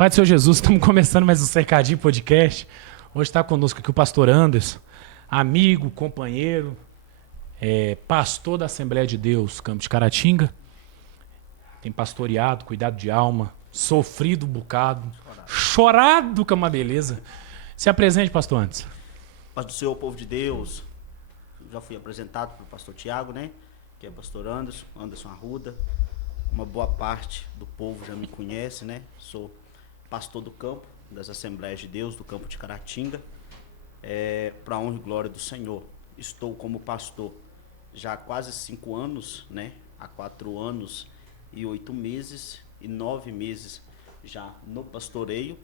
Pai do Senhor Jesus, estamos começando mais um Cercadinho Podcast. Hoje está conosco aqui o pastor Anderson, amigo, companheiro, pastor da Assembleia de Deus, Campo de Caratinga. Tem pastoreado, cuidado de alma, sofrido um bocado, chorado com uma beleza. Se apresente, pastor Anderson. Paz do Senhor, povo de Deus. Já fui apresentado pelo pastor Tiago, né? Que é pastor Anderson Arruda. Uma boa parte do povo já me conhece, né? Sou pastor do campo, das Assembleias de Deus, do campo de Caratinga. Para a honra e glória do Senhor. Estou como pastor já há quase 5 anos, né? Há 4 anos e 8 meses e 9 meses já no pastoreio.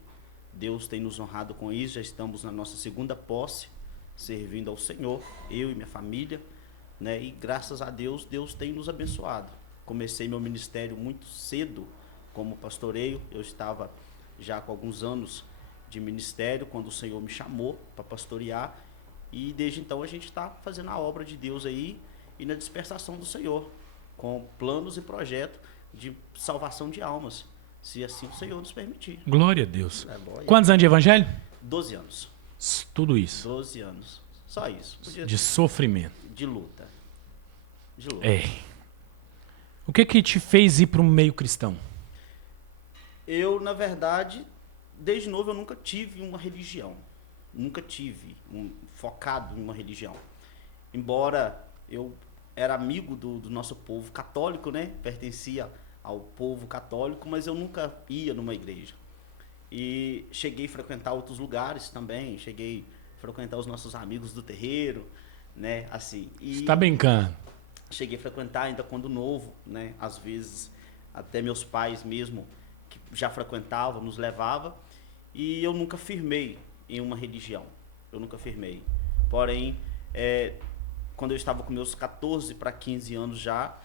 Deus tem nos honrado com isso, já estamos na nossa segunda posse, servindo ao Senhor, eu e minha família, né? E graças a Deus, Deus tem nos abençoado. Comecei meu ministério muito cedo como pastoreio, eu estava já com alguns anos de ministério, quando o Senhor me chamou para pastorear, e desde então a gente está fazendo a obra de Deus aí e na dispersação do Senhor, com planos e projetos de salvação de almas, se assim o Senhor nos permitir. Glória a Deus. Glória. Quantos anos de evangelho? 12 anos. Tudo isso. 12 anos. Só isso. De sofrimento. De luta. De luta. O que te fez ir para o meio cristão? Eu, na verdade, desde novo eu nunca tive uma religião. Nunca tive focado em uma religião. Embora eu era amigo do nosso povo católico, né? Pertencia ao povo católico, mas eu nunca ia numa igreja. E cheguei a frequentar outros lugares também, cheguei a frequentar os nossos amigos do terreiro, né? Assim. Você tá brincando? Cheguei a frequentar ainda quando novo, né? Às vezes até meus pais mesmo, que já frequentavam, nos levavam, e eu nunca firmei em uma religião. Eu nunca firmei. Porém, quando eu estava com meus 14 para 15 anos já,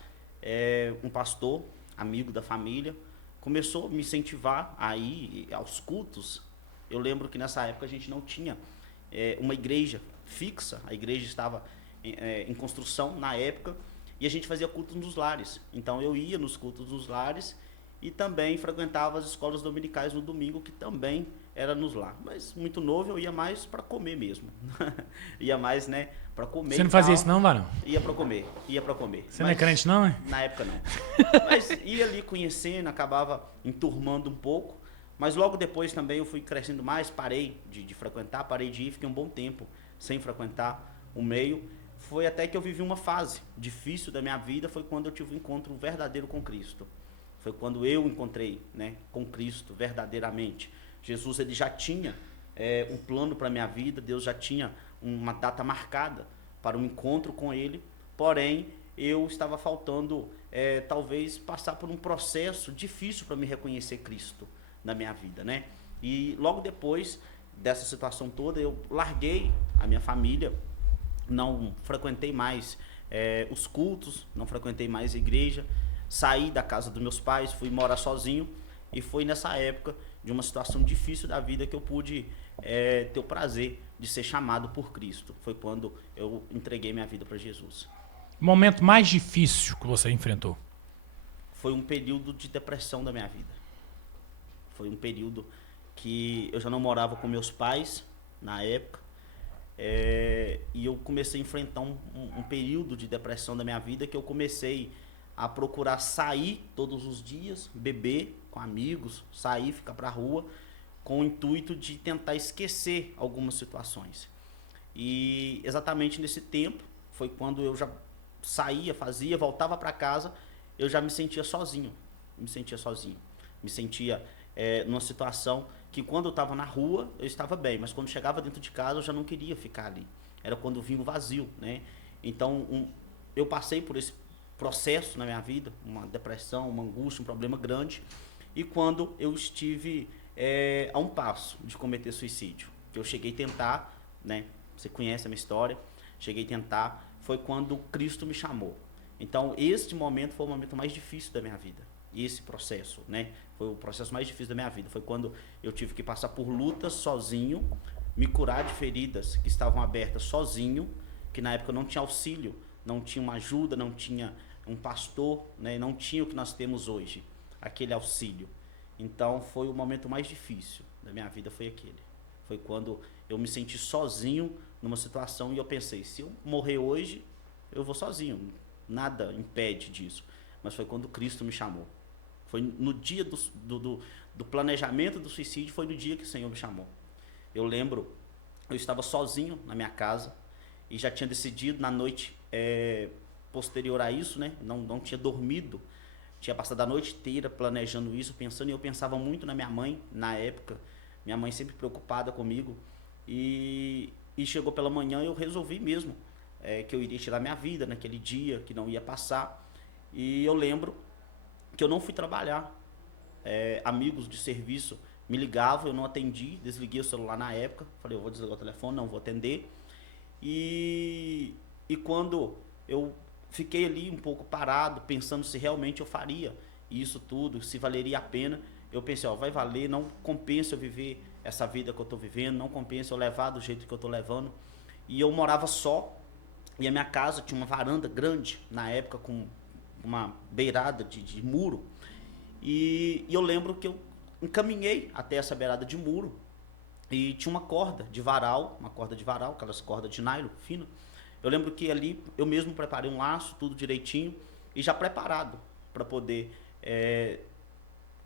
um pastor, amigo da família, começou a me incentivar a ir aos cultos. Eu lembro que nessa época a gente não tinha uma igreja fixa, a igreja estava em construção na época, e a gente fazia cultos nos lares. Então eu ia nos cultos nos lares e também frequentava as escolas dominicais no domingo, que também era nos lares. Mas muito novo, eu ia mais para comer mesmo. Ia mais, né, para comer. Você não fazia isso não, varão? Ia para comer. Você não é crente não, né? Na época não. Mas ia ali conhecendo, acabava enturmando um pouco. Mas logo depois também eu fui crescendo mais, parei de frequentar, parei de ir, fiquei um bom tempo sem frequentar o meio. Foi até que eu vivi uma fase difícil da minha vida, foi quando eu tive um encontro verdadeiro com Cristo. Foi quando eu encontrei, né, com Cristo verdadeiramente. Jesus, ele já tinha um plano para a minha vida, Deus já tinha uma data marcada para um encontro com Ele, porém eu estava faltando talvez passar por um processo difícil para me reconhecer Cristo na minha vida, né? E logo depois dessa situação toda, eu larguei a minha família, não frequentei mais os cultos, não frequentei mais a igreja, saí da casa dos meus pais, fui morar sozinho, e foi nessa época de uma situação difícil da vida que eu pude ter o prazer de ser chamado por Cristo. Foi quando eu entreguei minha vida para Jesus. O momento mais difícil que você enfrentou? Foi um período de depressão da minha vida. Foi um período que eu já não morava com meus pais na época, e eu comecei a enfrentar um período de depressão da minha vida, que eu comecei a procurar sair todos os dias, beber com amigos, sair, ficar pra rua, com o intuito de tentar esquecer algumas situações. E exatamente nesse tempo, foi quando eu já saía, fazia, voltava para casa, eu já me sentia sozinho, me sentia numa situação que quando eu estava na rua, eu estava bem, mas quando chegava dentro de casa, eu já não queria ficar ali. Era quando vinha o vazio, né? Então, eu passei por esse processo na minha vida, uma depressão, uma angústia, um problema grande, e quando eu estive a um passo de cometer suicídio, que eu cheguei a tentar, né? Você conhece a minha história, cheguei a tentar, foi quando Cristo me chamou. Então, este momento foi o momento mais difícil da minha vida. E esse processo, né? Foi o processo mais difícil da minha vida. Foi quando eu tive que passar por lutas sozinho, me curar de feridas que estavam abertas sozinho, que na época não tinha auxílio, não tinha uma ajuda, não tinha um pastor, né? Não tinha o que nós temos hoje, aquele auxílio. Então foi o momento mais difícil da minha vida, foi aquele. Foi quando eu me senti sozinho numa situação e eu pensei, se eu morrer hoje, eu vou sozinho. Nada impede disso. Mas foi quando Cristo me chamou. Foi no dia do planejamento do suicídio, foi no dia que o Senhor me chamou. Eu lembro, eu estava sozinho na minha casa e já tinha decidido na noite posterior a isso, né? Não tinha dormido. Tinha passado a noite inteira planejando isso, pensando, e eu pensava muito na minha mãe, na época. Minha mãe sempre preocupada comigo. E chegou pela manhã, eu resolvi mesmo que eu iria tirar minha vida naquele dia, que não ia passar. E eu lembro que eu não fui trabalhar. Amigos de serviço me ligavam, eu não atendi, desliguei o celular na época. Falei, eu vou desligar o telefone, não vou atender. E quando eu fiquei ali um pouco parado, pensando se realmente eu faria isso tudo, se valeria a pena. Eu pensei, vai valer, não compensa eu viver essa vida que eu estou vivendo, não compensa eu levar do jeito que eu estou levando. E eu morava só, e a minha casa tinha uma varanda grande, na época com uma beirada de muro. E eu lembro que eu encaminhei até essa beirada de muro, e tinha uma corda de varal, aquelas cordas de nylon fino. Eu lembro que ali eu mesmo preparei um laço, tudo direitinho, e já preparado para poder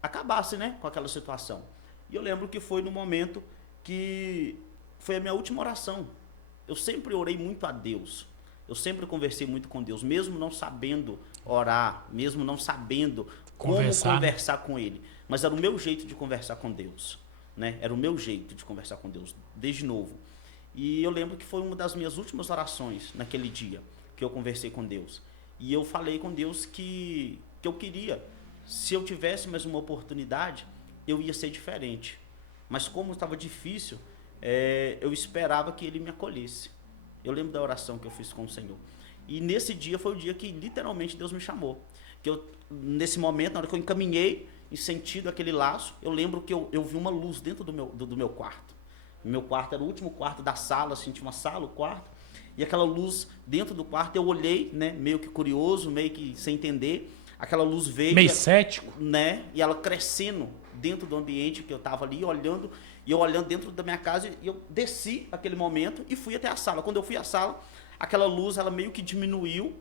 acabar-se, né, com aquela situação. E eu lembro que foi no momento que foi a minha última oração. Eu sempre orei muito a Deus. Eu sempre conversei muito com Deus, mesmo não sabendo orar, mesmo não sabendo como conversar com Ele. Mas era o meu jeito de conversar com Deus, né? Era o meu jeito de conversar com Deus, desde novo. E eu lembro que foi uma das minhas últimas orações naquele dia que eu conversei com Deus. E eu falei com Deus que eu queria, se eu tivesse mais uma oportunidade, eu ia ser diferente. Mas como estava difícil, eu esperava que Ele me acolhesse. Eu lembro da oração que eu fiz com o Senhor. E nesse dia foi o dia que literalmente Deus me chamou. Que nesse momento, na hora que eu encaminhei em sentido aquele laço, eu lembro que eu vi uma luz dentro do meu quarto. Meu quarto era o último quarto da sala, assim, tinha uma sala, o quarto, e aquela luz dentro do quarto, eu olhei, né, meio que curioso, meio que sem entender, aquela luz veio... Meio cético. Né, e ela crescendo dentro do ambiente que eu estava ali, olhando, e eu olhando dentro da minha casa, e eu desci aquele momento e fui até a sala. Quando eu fui à sala, aquela luz, ela meio que diminuiu,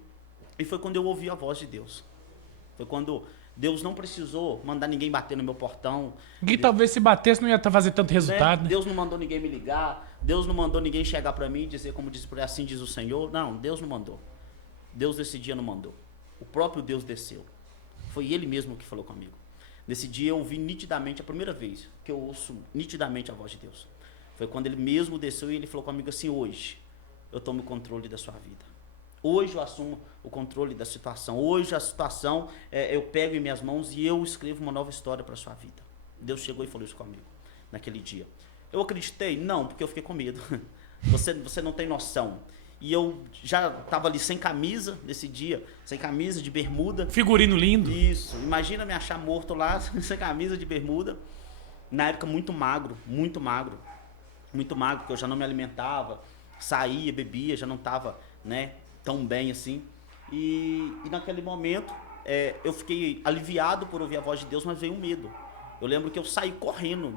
e foi quando eu ouvi a voz de Deus. Foi quando... Deus não precisou mandar ninguém bater no meu portão. E talvez se batesse não ia fazer tanto resultado, né? Deus não mandou ninguém me ligar. Deus não mandou ninguém chegar para mim e dizer, como disse por aí, assim diz o Senhor. Não, Deus não mandou. Deus nesse dia não mandou. O próprio Deus desceu. Foi Ele mesmo que falou comigo. Nesse dia eu ouvi nitidamente, a primeira vez que eu ouço nitidamente a voz de Deus. Foi quando Ele mesmo desceu e Ele falou comigo assim, hoje eu tomo o controle da sua vida. Hoje eu assumo o controle da situação. Hoje a situação, eu pego em minhas mãos e eu escrevo uma nova história para a sua vida. Deus chegou e falou isso comigo naquele dia. Eu acreditei? Não, porque eu fiquei com medo. Você não tem noção. E eu já estava ali sem camisa nesse dia, sem camisa, de bermuda. Figurino lindo. Isso. Imagina me achar morto lá, sem camisa, de bermuda. Na época muito magro, muito magro. Muito magro, porque eu já não me alimentava, saía, bebia, já não estava, né, tão bem assim. E naquele momento eu fiquei aliviado por ouvir a voz de Deus, mas veio um medo. Eu lembro que eu saí correndo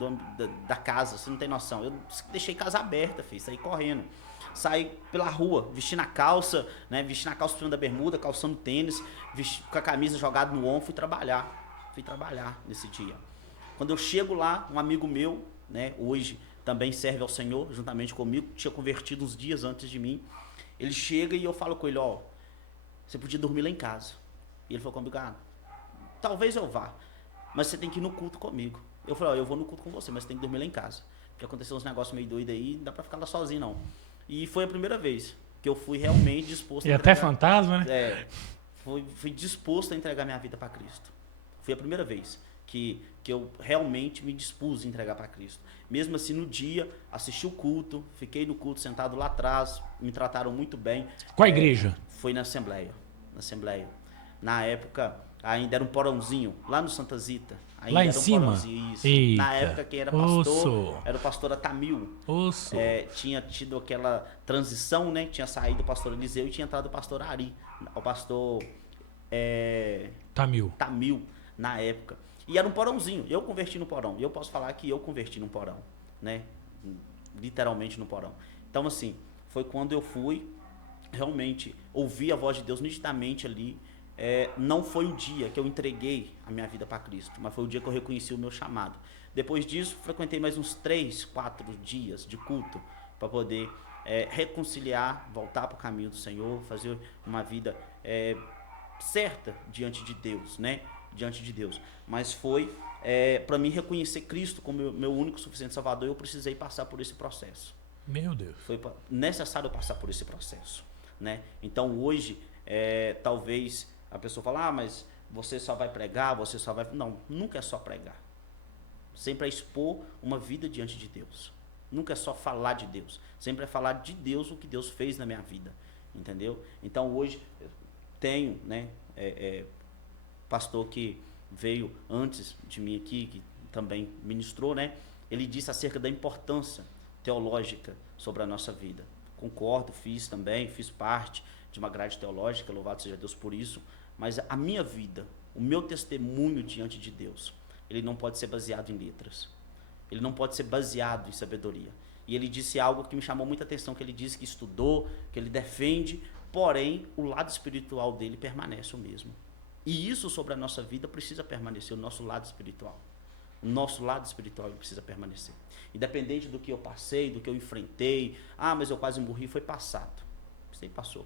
da casa, você não tem noção. Eu deixei casa aberta, filho, saí correndo. Saí pela rua, vestindo a calça, né, vestindo a calça por cima da bermuda, calçando tênis, com a camisa jogada no ombro, fui trabalhar nesse dia. Quando eu chego lá, um amigo meu, né, hoje também serve ao Senhor, juntamente comigo, tinha convertido uns dias antes de mim. Ele chega e eu falo com ele, você podia dormir lá em casa. E ele falou comigo, talvez eu vá, mas você tem que ir no culto comigo. Eu falei, eu vou no culto com você, mas você tem que dormir lá em casa. Porque aconteceu uns negócios meio doidos aí, não dá pra ficar lá sozinho não. E foi a primeira vez que eu fui realmente disposto a entregar... E até fantasma, né? Fui disposto a entregar minha vida para Cristo. Foi a primeira vez que eu realmente me dispus a entregar para Cristo. Mesmo assim, no dia, assisti o culto, fiquei no culto sentado lá atrás, me trataram muito bem. Qual igreja? Foi na Assembleia. Na época, ainda era um porãozinho, lá no Santa Zita. Ainda lá em era cima? Isso. Na época, quem era pastor era o pastor Atamil. Tinha tido aquela transição, né? Tinha saído o pastor Eliseu e tinha entrado o pastor Ari. O pastor Tamil, na época. E era um porãozinho. Eu converti no porão. E eu posso falar que eu converti no porão, né? Literalmente no porão. Então, assim, foi quando eu fui realmente ouvir a voz de Deus nitidamente ali. Não foi o dia que eu entreguei a minha vida para Cristo, mas foi o dia que eu reconheci o meu chamado. Depois disso, frequentei mais uns 3, 4 dias de culto para poder reconciliar, voltar para o caminho do Senhor, fazer uma vida certa diante de Deus, né? Diante de Deus. Mas foi para mim reconhecer Cristo como meu único suficiente Salvador, eu precisei passar por esse processo. Meu Deus. Foi necessário eu passar por esse processo, né? Então hoje, talvez a pessoa fale, mas você só vai pregar, você só vai... Não, nunca é só pregar. Sempre é expor uma vida diante de Deus. Nunca é só falar de Deus. Sempre é falar de Deus, o que Deus fez na minha vida. Entendeu? Então hoje eu tenho, né, pastor que veio antes de mim aqui, que também ministrou, né? Ele disse acerca da importância teológica sobre a nossa vida. Concordo, fiz parte de uma grade teológica, louvado seja Deus por isso, mas a minha vida, o meu testemunho diante de Deus, ele não pode ser baseado em letras. Ele não pode ser baseado em sabedoria. E ele disse algo que me chamou muita atenção, que ele disse que estudou, que ele defende, porém, o lado espiritual dele permanece o mesmo. E isso sobre a nossa vida precisa permanecer, o nosso lado espiritual. O nosso lado espiritual precisa permanecer. Independente do que eu passei, do que eu enfrentei, mas eu quase morri, foi passado. Isso aí passou.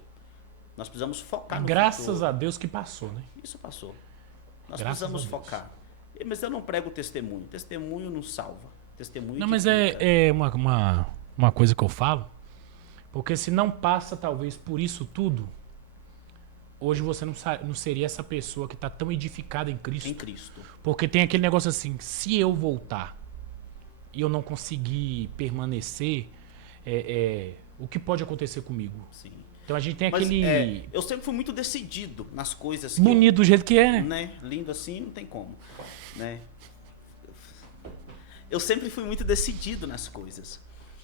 Nós precisamos focar no Graças futuro. a Deus que passou, né? Isso passou. Nós Graças precisamos a Deus. focar. Mas eu não prego testemunho. Testemunho não salva. Testemunho Não, mas é uma coisa que eu falo, porque se não passa talvez por isso tudo, hoje você não seria essa pessoa que está tão edificada em Cristo. em Cristo. Porque tem aquele negócio assim, se eu voltar e eu não conseguir permanecer, o que pode acontecer comigo? Sim. Então a gente tem Mas, aquele... eu sempre fui muito decidido nas coisas. bonito do jeito que é, né? Né? Lindo assim, não tem como. Né? Eu sempre fui muito decidido nas coisas.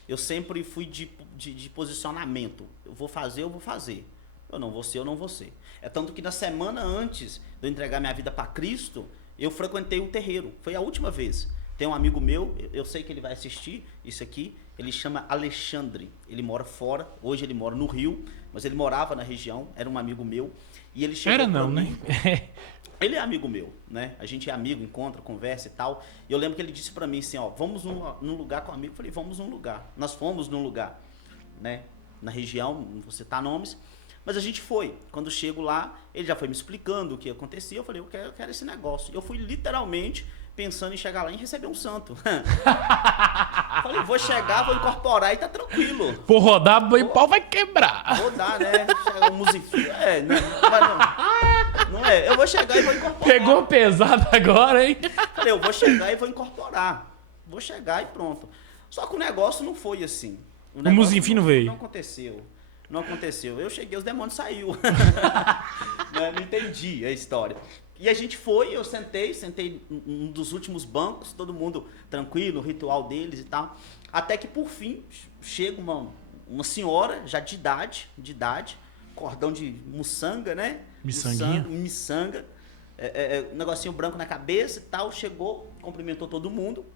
Eu sempre fui de posicionamento. Eu vou fazer. Eu não vou ser. É tanto que na semana antes de eu entregar minha vida para Cristo, eu frequentei um terreiro. Foi a última vez. Tem um amigo meu, eu sei que ele vai assistir isso aqui, ele chama Alexandre. Ele mora fora, hoje ele mora no Rio, mas ele morava na região, era um amigo meu. E ele chegou Era não, mim, né? Ele é amigo meu, né? A gente é amigo, encontra, conversa e tal. E eu lembro que ele disse pra mim assim, vamos num lugar com um amigo. Eu falei, vamos num lugar. Nós fomos num lugar, né? Na região, não vou citar nomes. Mas a gente foi. Quando chego lá, ele já foi me explicando o que acontecia. Eu falei, eu quero esse negócio. Eu fui literalmente pensando em chegar lá e receber um santo. Falei, vou chegar, vou incorporar e tá tranquilo. Por rodar, o pau vai quebrar. Vou dar, né? Chegar um musiquinho. Não é. Eu vou chegar e vou incorporar. Pegou pesado agora, hein? Falei, eu vou chegar e vou incorporar. Vou chegar e pronto. Só que o negócio não foi assim. O musiquinho não veio. Não aconteceu. Não aconteceu. Eu cheguei, os demônios saíram. Não entendi a história. E a gente foi, eu sentei um dos últimos bancos, todo mundo tranquilo, o ritual deles e tal. Até que por fim chega uma senhora já de idade, cordão de muçanga, né? Miçanga. Um negocinho branco na cabeça e tal. Chegou, cumprimentou todo mundo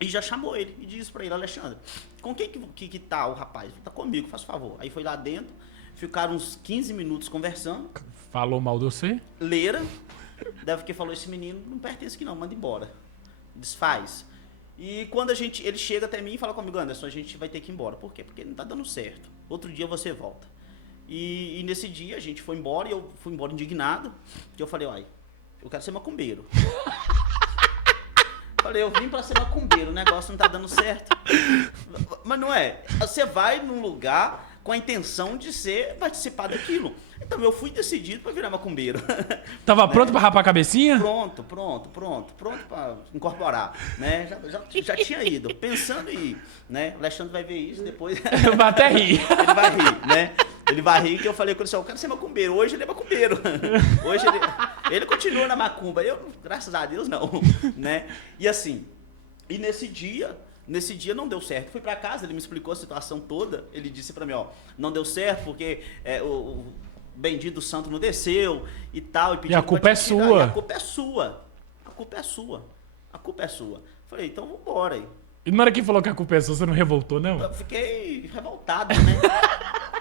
e já chamou ele e disse pra ele, Alexandre, com quem que tá o rapaz? Tá comigo, faz favor. Aí foi lá dentro, ficaram uns 15 minutos conversando. Falou mal de você? Leira. Deve que falou, esse menino não pertence aqui não, manda embora. Desfaz. E quando ele chega até mim e fala comigo, Anderson, a gente vai ter que ir embora. Por quê? Porque não tá dando certo. Outro dia você volta. E nesse dia a gente foi embora e eu fui embora indignado. Que eu falei, eu quero ser macumbeiro. Falei, eu vim pra ser macumbeiro, o negócio não tá dando certo. Mas não é. Você vai num lugar com a intenção de participar daquilo. Então eu fui decidido para virar macumbeiro. Tava pronto para rapar a cabecinha? Pronto para incorporar, né? Já tinha ido, pensando em ir, né? O Alexandre vai ver isso depois. Eu vou até rir. Ele vai rir, né? Ele vai rir que eu falei com ele assim, eu quero ser macumbeiro. Hoje ele é macumbeiro. Hoje ele continua na macumba. Eu, graças a Deus, não, né? E assim, nesse dia não deu certo. Fui pra casa, ele me explicou a situação toda. Ele disse pra mim, não deu certo porque o bendito santo não desceu e tal. E a culpa é sua. A culpa é sua. A a culpa é sua. A culpa é sua. Falei, então vambora aí. E na hora que falou que a culpa é sua, você não revoltou, não? Eu fiquei revoltado, né?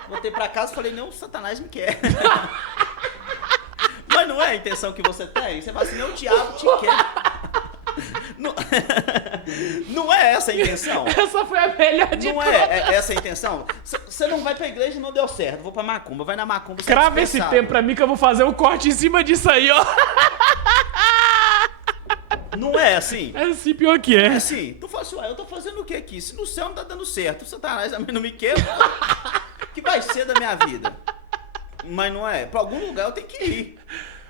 Voltei pra casa e falei, não, o Satanás me quer. Mas não é a intenção que você tem? Você fala assim, não, o diabo te quer. Não, não é essa a intenção. Essa foi a melhor de Não todas. é essa a intenção. Você não vai pra igreja e não deu certo. Vou pra macumba. Vai na macumba. Você é Crava esse dispensado. tempo pra mim que eu vou fazer um corte em cima disso aí, ó. Não é assim. É assim, pior que É é. assim. Tu fala assim, ué, eu tô fazendo o que aqui? Se no céu não tá dando certo, o Satanás também não me quer, o que vai ser da minha vida? Mas não é. Pra algum lugar eu tenho que ir.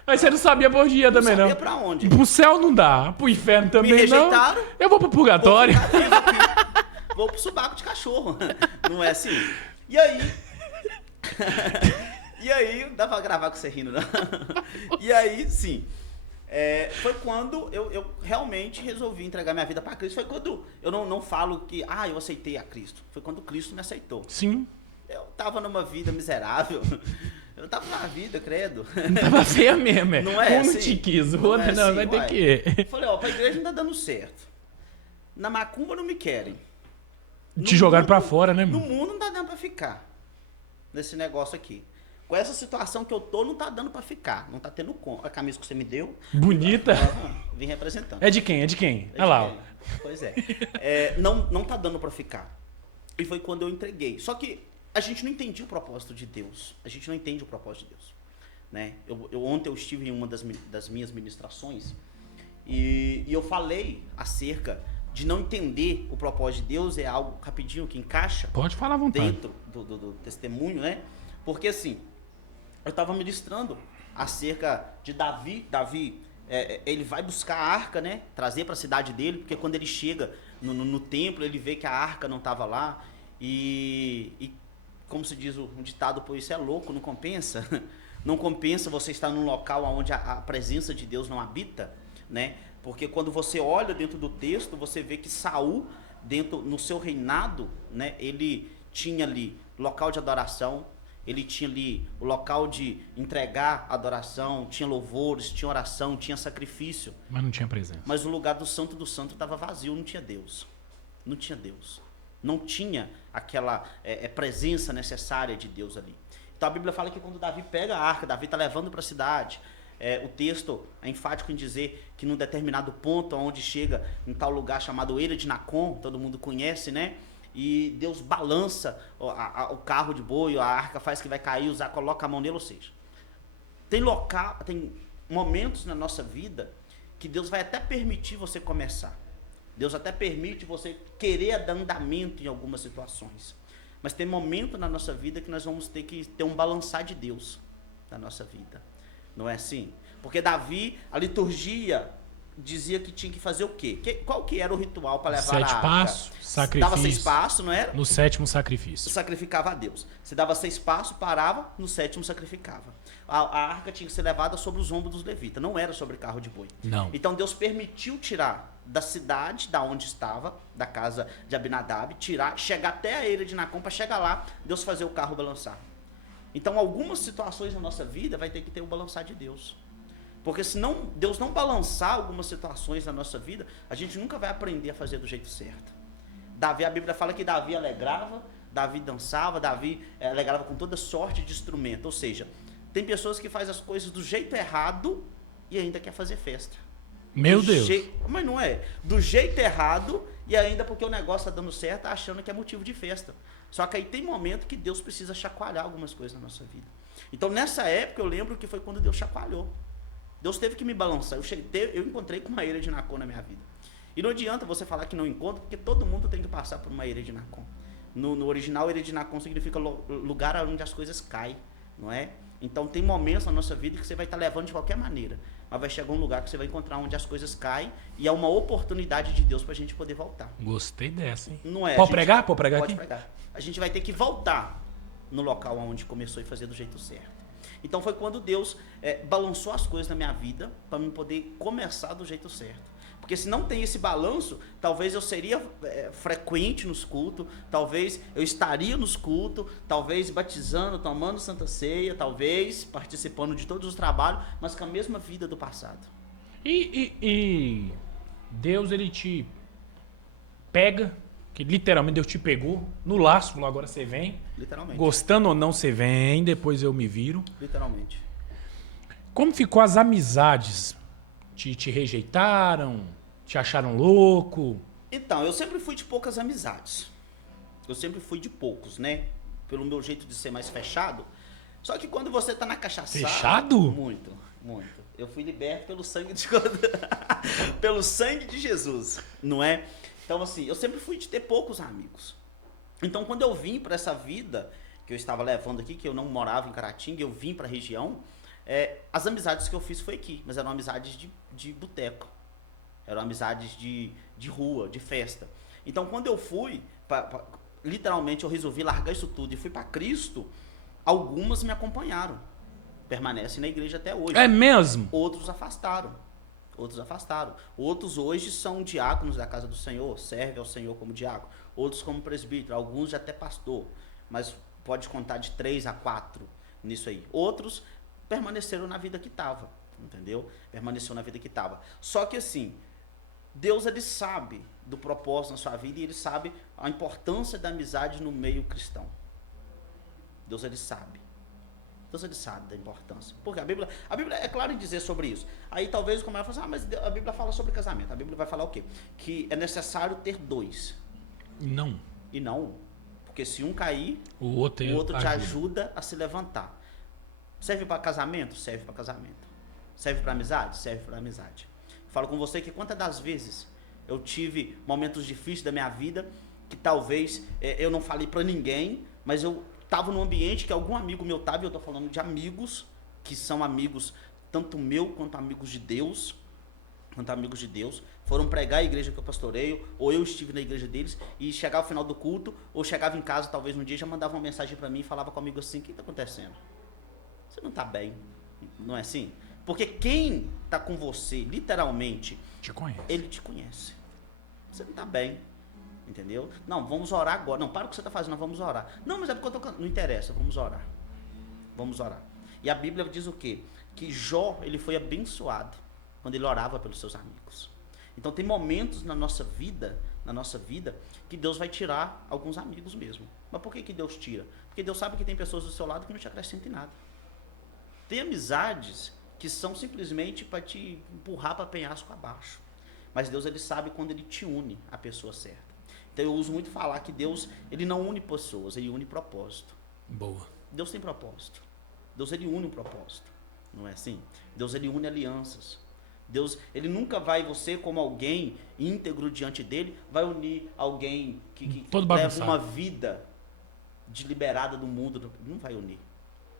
Mas você não sabia por dia também, sabia não. pra onde. Pro céu não dá, pro inferno também rejeitaram. não. Eu vou pro purgatório. Vou ficar vivo aqui. Vou pro subaco de cachorro. Não é assim? E aí... E aí... Não dá pra gravar com você rindo, não? E aí, sim. Foi quando eu realmente resolvi entregar minha vida pra Cristo. Foi quando... Eu não falo que... Ah, eu aceitei a Cristo. Foi quando Cristo me aceitou. Sim. Eu tava numa vida miserável. Eu tava numa vida, credo. Tava feia mesmo, é. Não é Um não assim? te quis, o Não outro é não, assim, vai ter uai. que... Falei, ó, pra igreja não tá dando certo. Na macumba não me querem. Te jogaram pra fora, né, No mano? mundo não tá dando pra ficar. Nesse negócio aqui. Com essa situação que eu tô, não tá dando pra ficar. Não tá tendo como. A camisa que você me deu. Bonita. Vim representando. É de quem? É de quem? Olha lá, ó. Pois é. Não tá dando pra ficar. E foi quando eu entreguei. Só que a gente não entendia o propósito de Deus. A gente não entende o propósito de Deus. Né? Ontem eu estive em uma das minhas ministrações e eu falei acerca de não entender o propósito de Deus. É algo rapidinho que encaixa Pode falar à vontade. dentro do testemunho, né? Porque assim, eu estava ministrando acerca de Davi. Davi, ele vai buscar a arca, né? Trazer para a cidade dele, porque quando ele chega no templo, ele vê que a arca não estava lá. E como se diz um ditado, pô, isso é louco, não compensa. Não compensa você estar num local onde a presença de Deus não habita, né? Porque quando você olha dentro do texto, você vê que Saul, no seu reinado, né? Ele tinha ali local de adoração, ele tinha ali o local de entregar adoração, tinha louvores, tinha oração, tinha sacrifício. Mas não tinha presença. Mas o lugar do santo estava vazio, não tinha Deus. Não tinha Deus. Não tinha aquela presença necessária de Deus ali. Então a Bíblia fala que quando Davi pega a arca, Davi está levando para a cidade. O texto é enfático em dizer que num determinado ponto, onde chega em tal lugar chamado Eira de Nacon, todo mundo conhece, né? E Deus balança o carro de boi, a arca faz que vai cair, coloca a mão nele, ou seja, tem momentos na nossa vida que Deus vai até permitir você começar. Deus até permite você querer dar andamento em algumas situações. Mas tem momento na nossa vida que nós vamos ter que ter um balançar de Deus na nossa vida. Não é assim? Porque Davi, a liturgia dizia que tinha que fazer o quê? Qual que era o ritual para levar a arca? 7 passos, sacrifício. Dava 6 passos, não era? No 7º sacrifício. Sacrificava a Deus. Você dava 6 passos, parava, no 7º sacrificava. A arca tinha que ser levada sobre os ombros dos levitas, não era sobre carro de boi. Não. Então Deus permitiu tirar da cidade, da onde estava, da casa de Abinadab, chegar até a Eira de Nacon, para chegar lá, Deus fazer o carro balançar. Então algumas situações na nossa vida vai ter que ter o balançar de Deus. Porque se Deus não balançar algumas situações na nossa vida, a gente nunca vai aprender a fazer do jeito certo. A Bíblia fala que Davi alegrava, Davi dançava, Davi alegrava com toda sorte de instrumento. Ou seja, tem pessoas que fazem as coisas do jeito errado e ainda quer fazer festa. Meu Deus. Mas não é. Do jeito errado e ainda porque o negócio está dando certo, tá achando que é motivo de festa. Só que aí tem momento que Deus precisa chacoalhar algumas coisas na nossa vida. Então nessa época eu lembro que foi quando Deus chacoalhou. Deus teve que me balançar. Eu encontrei com uma Eira de Nacon na minha vida. E não adianta você falar que não encontra, porque todo mundo tem que passar por uma Eira de Nacon. No original, Eira de Nacon significa lugar onde as coisas caem, não é? Então tem momentos na nossa vida que você vai estar levando de qualquer maneira, mas vai chegar um lugar que você vai encontrar onde as coisas caem e é uma oportunidade de Deus para a gente poder voltar. Gostei dessa, hein? Não é? Pode pregar? Pode pregar Pode aqui? pregar. A gente vai ter que voltar no local onde começou e fazer do jeito certo. Então foi quando Deus balançou as coisas na minha vida para eu poder começar do jeito certo. Porque se não tem esse balanço, talvez eu seria frequente nos cultos, talvez eu estaria nos cultos, talvez batizando, tomando Santa Ceia, talvez participando de todos os trabalhos, mas com a mesma vida do passado. E Deus, ele te pega, que literalmente Deus te pegou no laço, falou, agora você vem. Literalmente. Gostando ou não, você vem, depois eu me viro. Literalmente. Como ficou as amizades? Te rejeitaram? Te acharam louco? Então, eu sempre fui de poucas amizades. Eu sempre fui de poucos, né? Pelo meu jeito de ser mais fechado. Só que quando você tá na cachaçada... Fechado? Muito, muito. Eu fui liberto pelo sangue de... pelo sangue de Jesus, não é? Então, assim, eu sempre fui de ter poucos amigos. Então, quando eu vim para essa vida que eu estava levando aqui, que eu não morava em Caratinga, eu vim para a região, as amizades que eu fiz foi aqui, mas eram amizades de boteco. Eram amizades de rua, de festa. Então, quando eu fui, literalmente eu resolvi largar isso tudo e fui para Cristo, algumas me acompanharam. Permanecem na igreja até hoje. É mesmo? Outros afastaram. Outros hoje são diáconos da casa do Senhor, servem ao Senhor como diácono. Outros como presbítero, alguns já até pastor. Mas pode contar de 3 a 4 nisso aí. Outros permaneceram na vida que estava, entendeu? Permaneceu na vida que estava. Só que assim, Deus, ele sabe do propósito na sua vida e ele sabe a importância da amizade no meio cristão. Deus, ele sabe. Deus, ele sabe da importância. Porque a Bíblia é clara em dizer sobre isso. Aí talvez o camarada fale assim, mas a Bíblia fala sobre casamento. A Bíblia vai falar o quê? Que é necessário ter 2. Não. E não. Porque se um cair, o outro te ajuda a se levantar. Serve para casamento? Serve para casamento. Serve para amizade? Serve para amizade. Falo com você que quantas das vezes eu tive momentos difíceis da minha vida que talvez eu não falei para ninguém, mas eu estava num ambiente que algum amigo meu estava, e eu estou falando de amigos, que são amigos, tanto meu quanto amigos de Deus, foram pregar a igreja que eu pastoreio, ou eu estive na igreja deles, e chegava ao final do culto, ou chegava em casa, talvez um dia, já mandava uma mensagem para mim e falava comigo assim, o que está acontecendo? Você não está bem, não é assim? Porque quem está com você, literalmente, te conhece. Ele te conhece. Você não está bem. Entendeu? Não, vamos orar agora. Não, para o que você está fazendo, vamos orar. Não, mas é porque eu tô... Não interessa, vamos orar. Vamos orar. E a Bíblia diz o quê? Que Jó, ele foi abençoado quando ele orava pelos seus amigos. Então tem momentos na nossa vida, que Deus vai tirar alguns amigos mesmo. Mas por que Deus tira? Porque Deus sabe que tem pessoas do seu lado que não te acrescentam em nada. Tem amizades que são simplesmente para te empurrar para penhasco abaixo. Mas Deus, ele sabe quando ele te une à pessoa certa. Então eu uso muito falar que Deus, ele não une pessoas, ele une propósito. Boa. Deus tem propósito. Deus, ele une um propósito. Não é assim? Deus, ele une alianças. Deus, ele nunca vai, você como alguém íntegro diante dele, vai unir alguém que leva uma vida liberada do mundo. Não vai unir.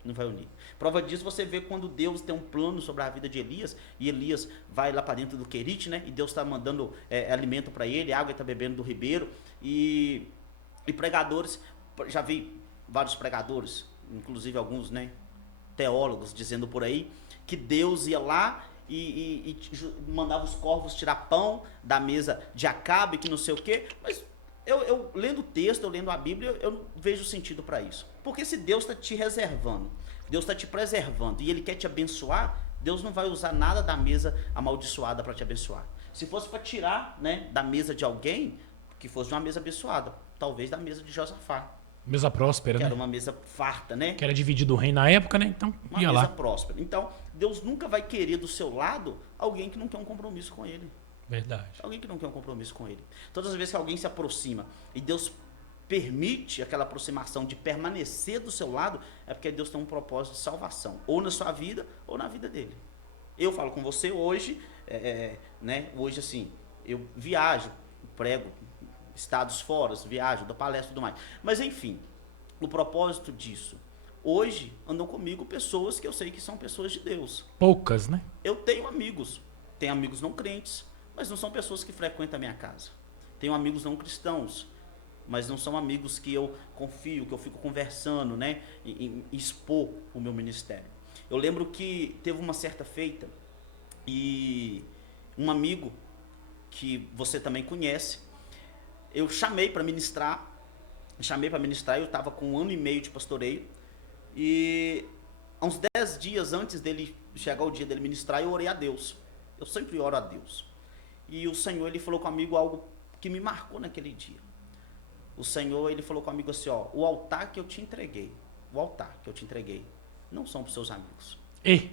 Não vai unir. Prova disso você vê quando Deus tem um plano sobre a vida de Elias, e Elias vai lá para dentro do Querite, né? E Deus está mandando alimento para ele, água, ele está bebendo do ribeiro, e pregadores, já vi vários pregadores, inclusive alguns, né, teólogos, dizendo por aí, que Deus ia lá e mandava os corvos tirar pão da mesa de Acabe, que não sei o quê, mas eu lendo o texto, eu lendo a Bíblia, eu não vejo sentido para isso. Porque se Deus está te reservando, Deus está te preservando e Ele quer te abençoar, Deus não vai usar nada da mesa amaldiçoada para te abençoar. Se fosse para tirar, né, da mesa de alguém, que fosse de uma mesa abençoada, talvez da mesa de Josafá. Mesa próspera, que né? era uma mesa farta, né? Que era dividido o reino na época, né? Então, uma ia mesa lá. próspera. Então, Deus nunca vai querer do seu lado alguém que não quer um compromisso com Ele. Verdade. Alguém que não quer um compromisso com Ele. Todas as vezes que alguém se aproxima e Deus permite aquela aproximação de permanecer do seu lado, é porque Deus tem um propósito de salvação, ou na sua vida, ou na vida dele. Eu falo com você hoje, né? Hoje, assim, eu viajo, prego estados fora, viajo, dou palestra e tudo mais. Mas, enfim, o propósito disso. Hoje, andam comigo pessoas que eu sei que são pessoas de Deus. Poucas, né? Eu tenho amigos não crentes, mas não são pessoas que frequentam a minha casa. Tenho amigos não cristãos, mas não são amigos que eu confio, que eu fico conversando, né, e expor o meu ministério. Eu lembro que teve uma certa feita e um amigo que você também conhece, eu chamei para ministrar, eu estava com 1 ano e meio de pastoreio, e uns 10 dias antes dele chegar o dia dele ministrar, eu orei a Deus. Eu sempre oro a Deus. E o Senhor, ele falou comigo algo que me marcou naquele dia. O Senhor, ele falou comigo assim, ó, o altar que eu te entreguei, não são para os seus amigos. E?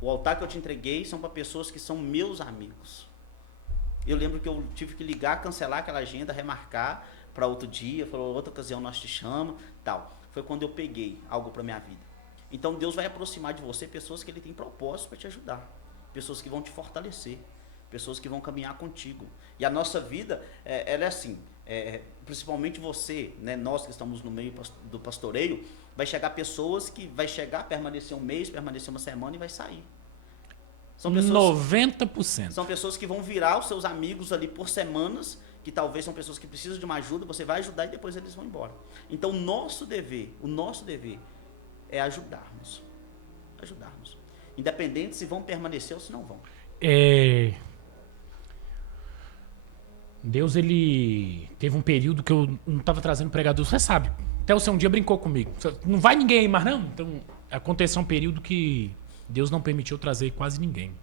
O altar que eu te entreguei são para pessoas que são meus amigos. Eu lembro que eu tive que ligar, cancelar aquela agenda, remarcar para outro dia, falou, outra ocasião nós te chamamos, tal. Foi quando eu peguei algo para minha vida. Então Deus vai aproximar de você pessoas que Ele tem propósito para te ajudar, pessoas que vão te fortalecer, pessoas que vão caminhar contigo. E a nossa vida, ela é assim, principalmente você, né, nós que estamos no meio do pastoreio, vai chegar pessoas que vai chegar, permanecer um mês, permanecer uma semana e vai sair. São pessoas, 90%. São pessoas que vão virar os seus amigos ali por semanas, que talvez são pessoas que precisam de uma ajuda, você vai ajudar e depois eles vão embora. Então o nosso dever é ajudarmos. Ajudarmos. Independente se vão permanecer ou se não vão. Deus, ele teve um período que eu não estava trazendo pregador. Você sabe, até você um dia brincou comigo. Não vai ninguém aí mais não? Então aconteceu um período que Deus não permitiu trazer quase ninguém.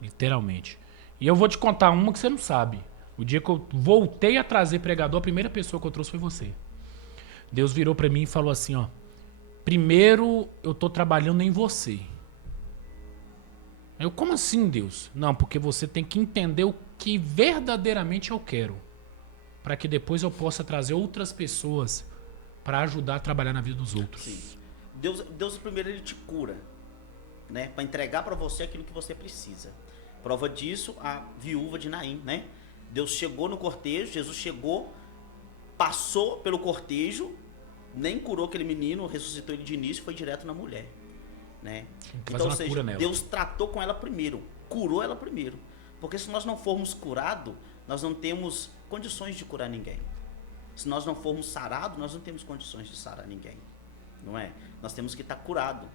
Literalmente. E eu vou te contar uma que você não sabe. O dia que eu voltei a trazer pregador, a primeira pessoa que eu trouxe foi você. Deus virou para mim e falou assim, ó. Primeiro, eu tô trabalhando em você. Eu, como assim, Deus? Não, porque você tem que entender o que verdadeiramente eu quero. Para que depois eu possa trazer outras pessoas para ajudar a trabalhar na vida dos outros. Sim. Deus primeiro, ele te cura, né? Para entregar para você aquilo que você precisa. Prova disso, a viúva de Naim, né? Deus chegou no cortejo, Jesus chegou, passou pelo cortejo, nem curou aquele menino, ressuscitou ele de início, foi direto na mulher, né? Então, ou seja, Deus tratou com ela primeiro, curou ela primeiro. Porque se nós não formos curados, nós não temos condições de curar ninguém. Se nós não formos sarados, nós não temos condições de sarar ninguém, não é? Nós temos que estar curado.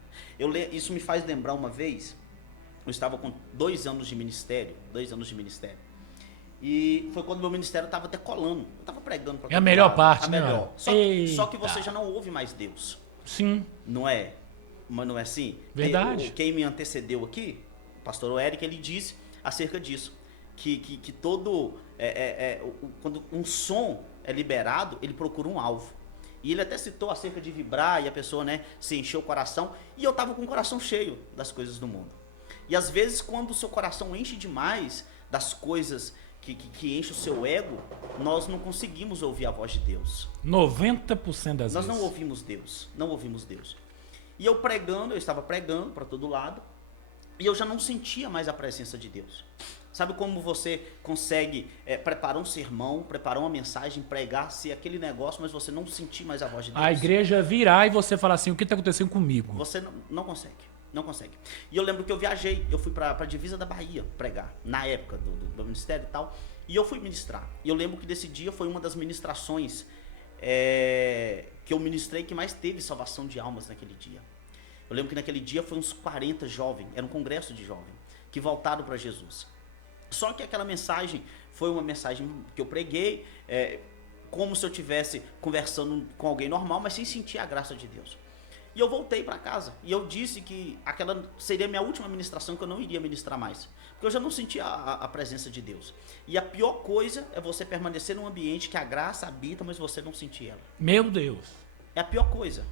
Isso me faz lembrar uma vez, eu estava com 2 anos de ministério, e foi quando meu ministério estava decolando. Eu estava pregando para a melhor parte, a né? melhor. Só que você já não ouve mais Deus. Sim. Não é? Mas não é assim? Verdade. Quem me antecedeu aqui, o pastor Eric, ele disse acerca disso. Que todo... quando um som é liberado, ele procura um alvo. E ele até citou acerca de vibrar e a pessoa, né, se encheu o coração. E eu estava com o coração cheio das coisas do mundo. E às vezes, quando o seu coração enche demais das coisas que enche o seu ego, nós não conseguimos ouvir a voz de Deus. 90% das nós vezes. Não ouvimos Deus. E eu estava pregando para todo lado, e eu já não sentia mais a presença de Deus. Sabe como você consegue preparar um sermão, preparar uma mensagem, pregar, ser aquele negócio, mas você não sentir mais a voz de Deus? A igreja virar e você falar assim, o que está acontecendo comigo? Você não consegue. Não consegue. E eu lembro que eu viajei, eu fui para a divisa da Bahia pregar, na época do ministério e tal, e eu fui ministrar. E eu lembro que desse dia foi uma das ministrações que eu ministrei que mais teve salvação de almas naquele dia. Eu lembro que naquele dia foi uns 40 jovens, era um congresso de jovens, que voltaram para Jesus. Só que aquela mensagem foi uma mensagem que eu preguei, como se eu estivesse conversando com alguém normal, mas sem sentir a graça de Deus. E eu voltei para casa. E eu disse que aquela seria a minha última ministração, que eu não iria ministrar mais. Porque eu já não sentia a presença de Deus. E a pior coisa é você permanecer num ambiente que a graça habita, mas você não sentir ela. Meu Deus. É a pior coisa.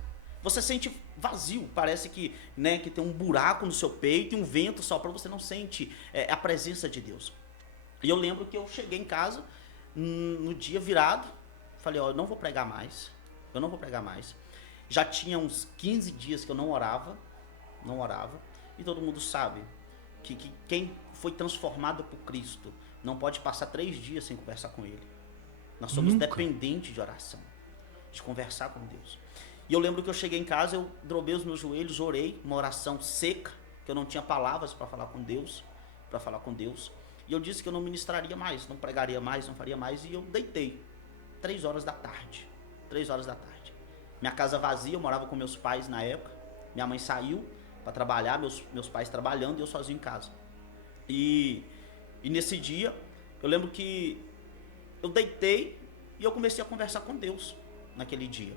Você sente vazio. Parece que, né, que tem um buraco no seu peito e um vento sopra, você não sente a presença de Deus. E eu lembro que eu cheguei em casa, no dia virado, falei, ó, eu não vou pregar mais. Já tinha uns 15 dias que eu não orava, e todo mundo sabe que quem foi transformado por Cristo não pode passar 3 dias sem conversar com Ele. Nós somos dependentes de oração, de conversar com Deus. E eu lembro que eu cheguei em casa, eu dobrei os meus joelhos, orei, uma oração seca, que eu não tinha palavras para falar com Deus, e eu disse que eu não ministraria mais, não pregaria mais, não faria mais, e eu deitei, 3 horas da tarde. Minha casa vazia, eu morava com meus pais na época. Minha mãe saiu para trabalhar, meus pais trabalhando e eu sozinho em casa. E nesse dia, eu lembro que eu deitei e eu comecei a conversar com Deus naquele dia.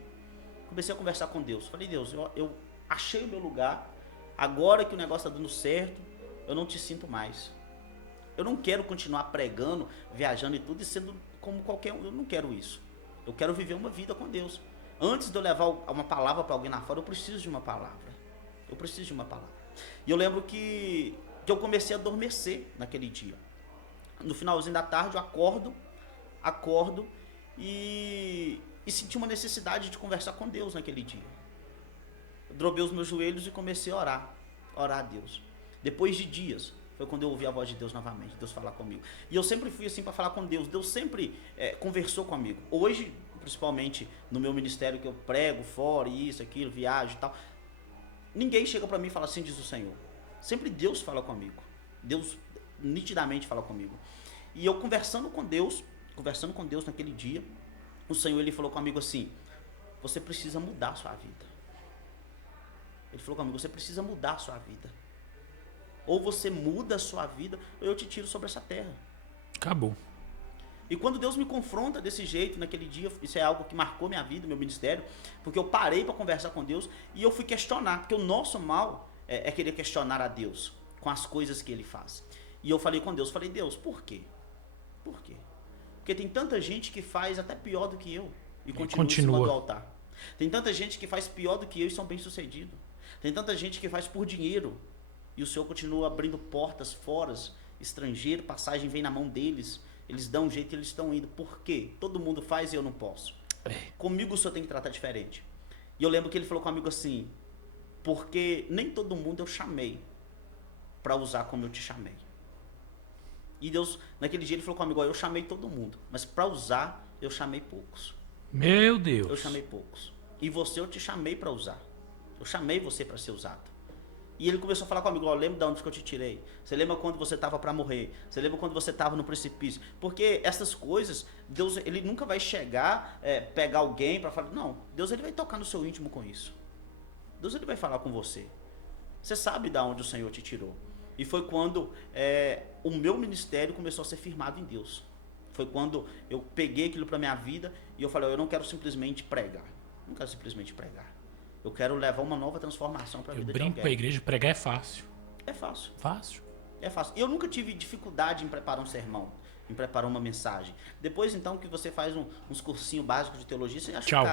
Falei, Deus, eu achei o meu lugar. Agora que o negócio está dando certo, eu não te sinto mais. Eu não quero continuar pregando, viajando e tudo, e sendo como qualquer um. Eu não quero isso. Eu quero viver uma vida com Deus. Antes de eu levar uma palavra para alguém lá fora, eu preciso de uma palavra. Eu preciso de uma palavra. E eu lembro que eu comecei a adormecer naquele dia. No finalzinho da tarde eu acordo e senti uma necessidade de conversar com Deus naquele dia. Eu dobrei os meus joelhos e comecei a orar a Deus. Depois de dias, foi quando eu ouvi a voz de Deus novamente, Deus falar comigo. E eu sempre fui assim para falar com Deus. Deus sempre conversou comigo. Hoje, principalmente no meu ministério que eu prego fora, isso, aquilo, viajo e tal, ninguém chega para mim e fala assim, diz o Senhor. Sempre Deus fala comigo. Deus nitidamente fala comigo. E eu conversando com Deus naquele dia, o Senhor ele falou comigo assim, você precisa mudar a sua vida. Ele falou comigo, você precisa mudar a sua vida. Ou você muda a sua vida, ou eu te tiro sobre essa terra. Acabou. E quando Deus me confronta desse jeito, naquele dia, isso é algo que marcou minha vida, meu ministério, porque eu parei para conversar com Deus e eu fui questionar, porque o nosso mal é querer questionar a Deus com as coisas que Ele faz. E eu falei com Deus, falei, Deus, por quê? Por quê? Porque tem tanta gente que faz até pior do que eu e continua em cima do altar. Tem tanta gente que faz pior do que eu e são bem-sucedidos. Tem tanta gente que faz por dinheiro e o Senhor continua abrindo portas fora, estrangeiro, passagem vem na mão deles, eles dão um jeito e eles estão indo. Por quê? Todo mundo faz e eu não posso. Comigo o Senhor tem que tratar diferente. E eu lembro que ele falou comigo assim, porque nem todo mundo eu chamei para usar como eu te chamei. E Deus, naquele dia ele falou comigo, eu chamei todo mundo, mas para usar eu chamei poucos. Meu Deus. Eu chamei poucos. E você eu te chamei para usar. Eu chamei você para ser usado. E ele começou a falar comigo, lembra de onde que eu te tirei? Você lembra quando você estava para morrer? Você lembra quando você estava no precipício? Porque essas coisas, Deus ele nunca vai chegar, pegar alguém para falar, não, Deus ele vai tocar no seu íntimo com isso. Deus ele vai falar com você. Você sabe de onde o Senhor te tirou. E foi quando o meu ministério começou a ser firmado em Deus. Foi quando eu peguei aquilo para minha vida e eu falei, eu não quero simplesmente pregar. Não quero simplesmente pregar. Eu quero levar uma nova transformação para a vida de alguém. Eu brinco com a igreja, pregar é fácil. É fácil. Fácil. É fácil. Eu nunca tive dificuldade em preparar um sermão, em preparar uma mensagem. Depois, então, que você faz uns cursinhos básicos de teologia, você acha Tchau.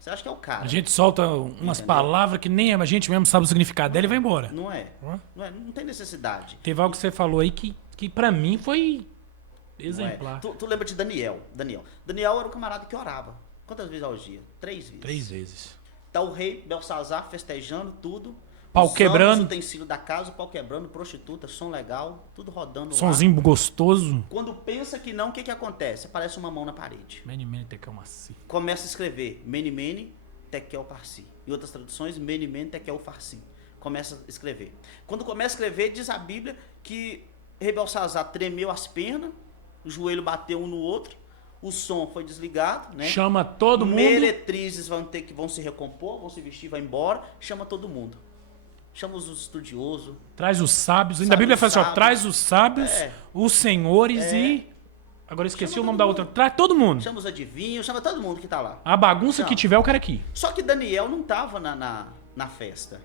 Você acha que é o cara. A gente solta umas palavras que nem a gente mesmo sabe o significado dela e vai embora. Não é. Não tem necessidade. Teve algo que você falou aí que pra mim foi exemplar. Tu lembra de Daniel? Daniel era um camarada que orava. Quantas vezes ao dia? 3 vezes. 3 vezes. Tá o rei Belsazar festejando tudo. Pau quebrando. O utensílio da casa, o pau quebrando, prostituta, som legal, tudo rodando Sonzinho lá. gostoso. Quando pensa que não, o que acontece? Aparece uma mão na parede. Mene, mene, tekel, massi. Começa a escrever Mene, mene, tekel, parsi. Em outras traduções, Mene, mene, tekel, farsi. Começa a escrever. Quando começa a escrever, diz a Bíblia que rei Belsazar tremeu as pernas, o joelho bateu um no outro, o som foi desligado, né? Chama todo mundo. Meretrizes vão se recompor, vão se vestir, vai embora, chama todo mundo. Chama os estudiosos. Traz os sábios. Ainda a Bíblia fala assim, traz os sábios, os senhores e... Agora eu esqueci o nome da outra. Traz todo mundo. Chama os adivinhos, chama todo mundo que tá lá. A bagunça que tiver, eu quero aqui. Só que Daniel não tava na festa.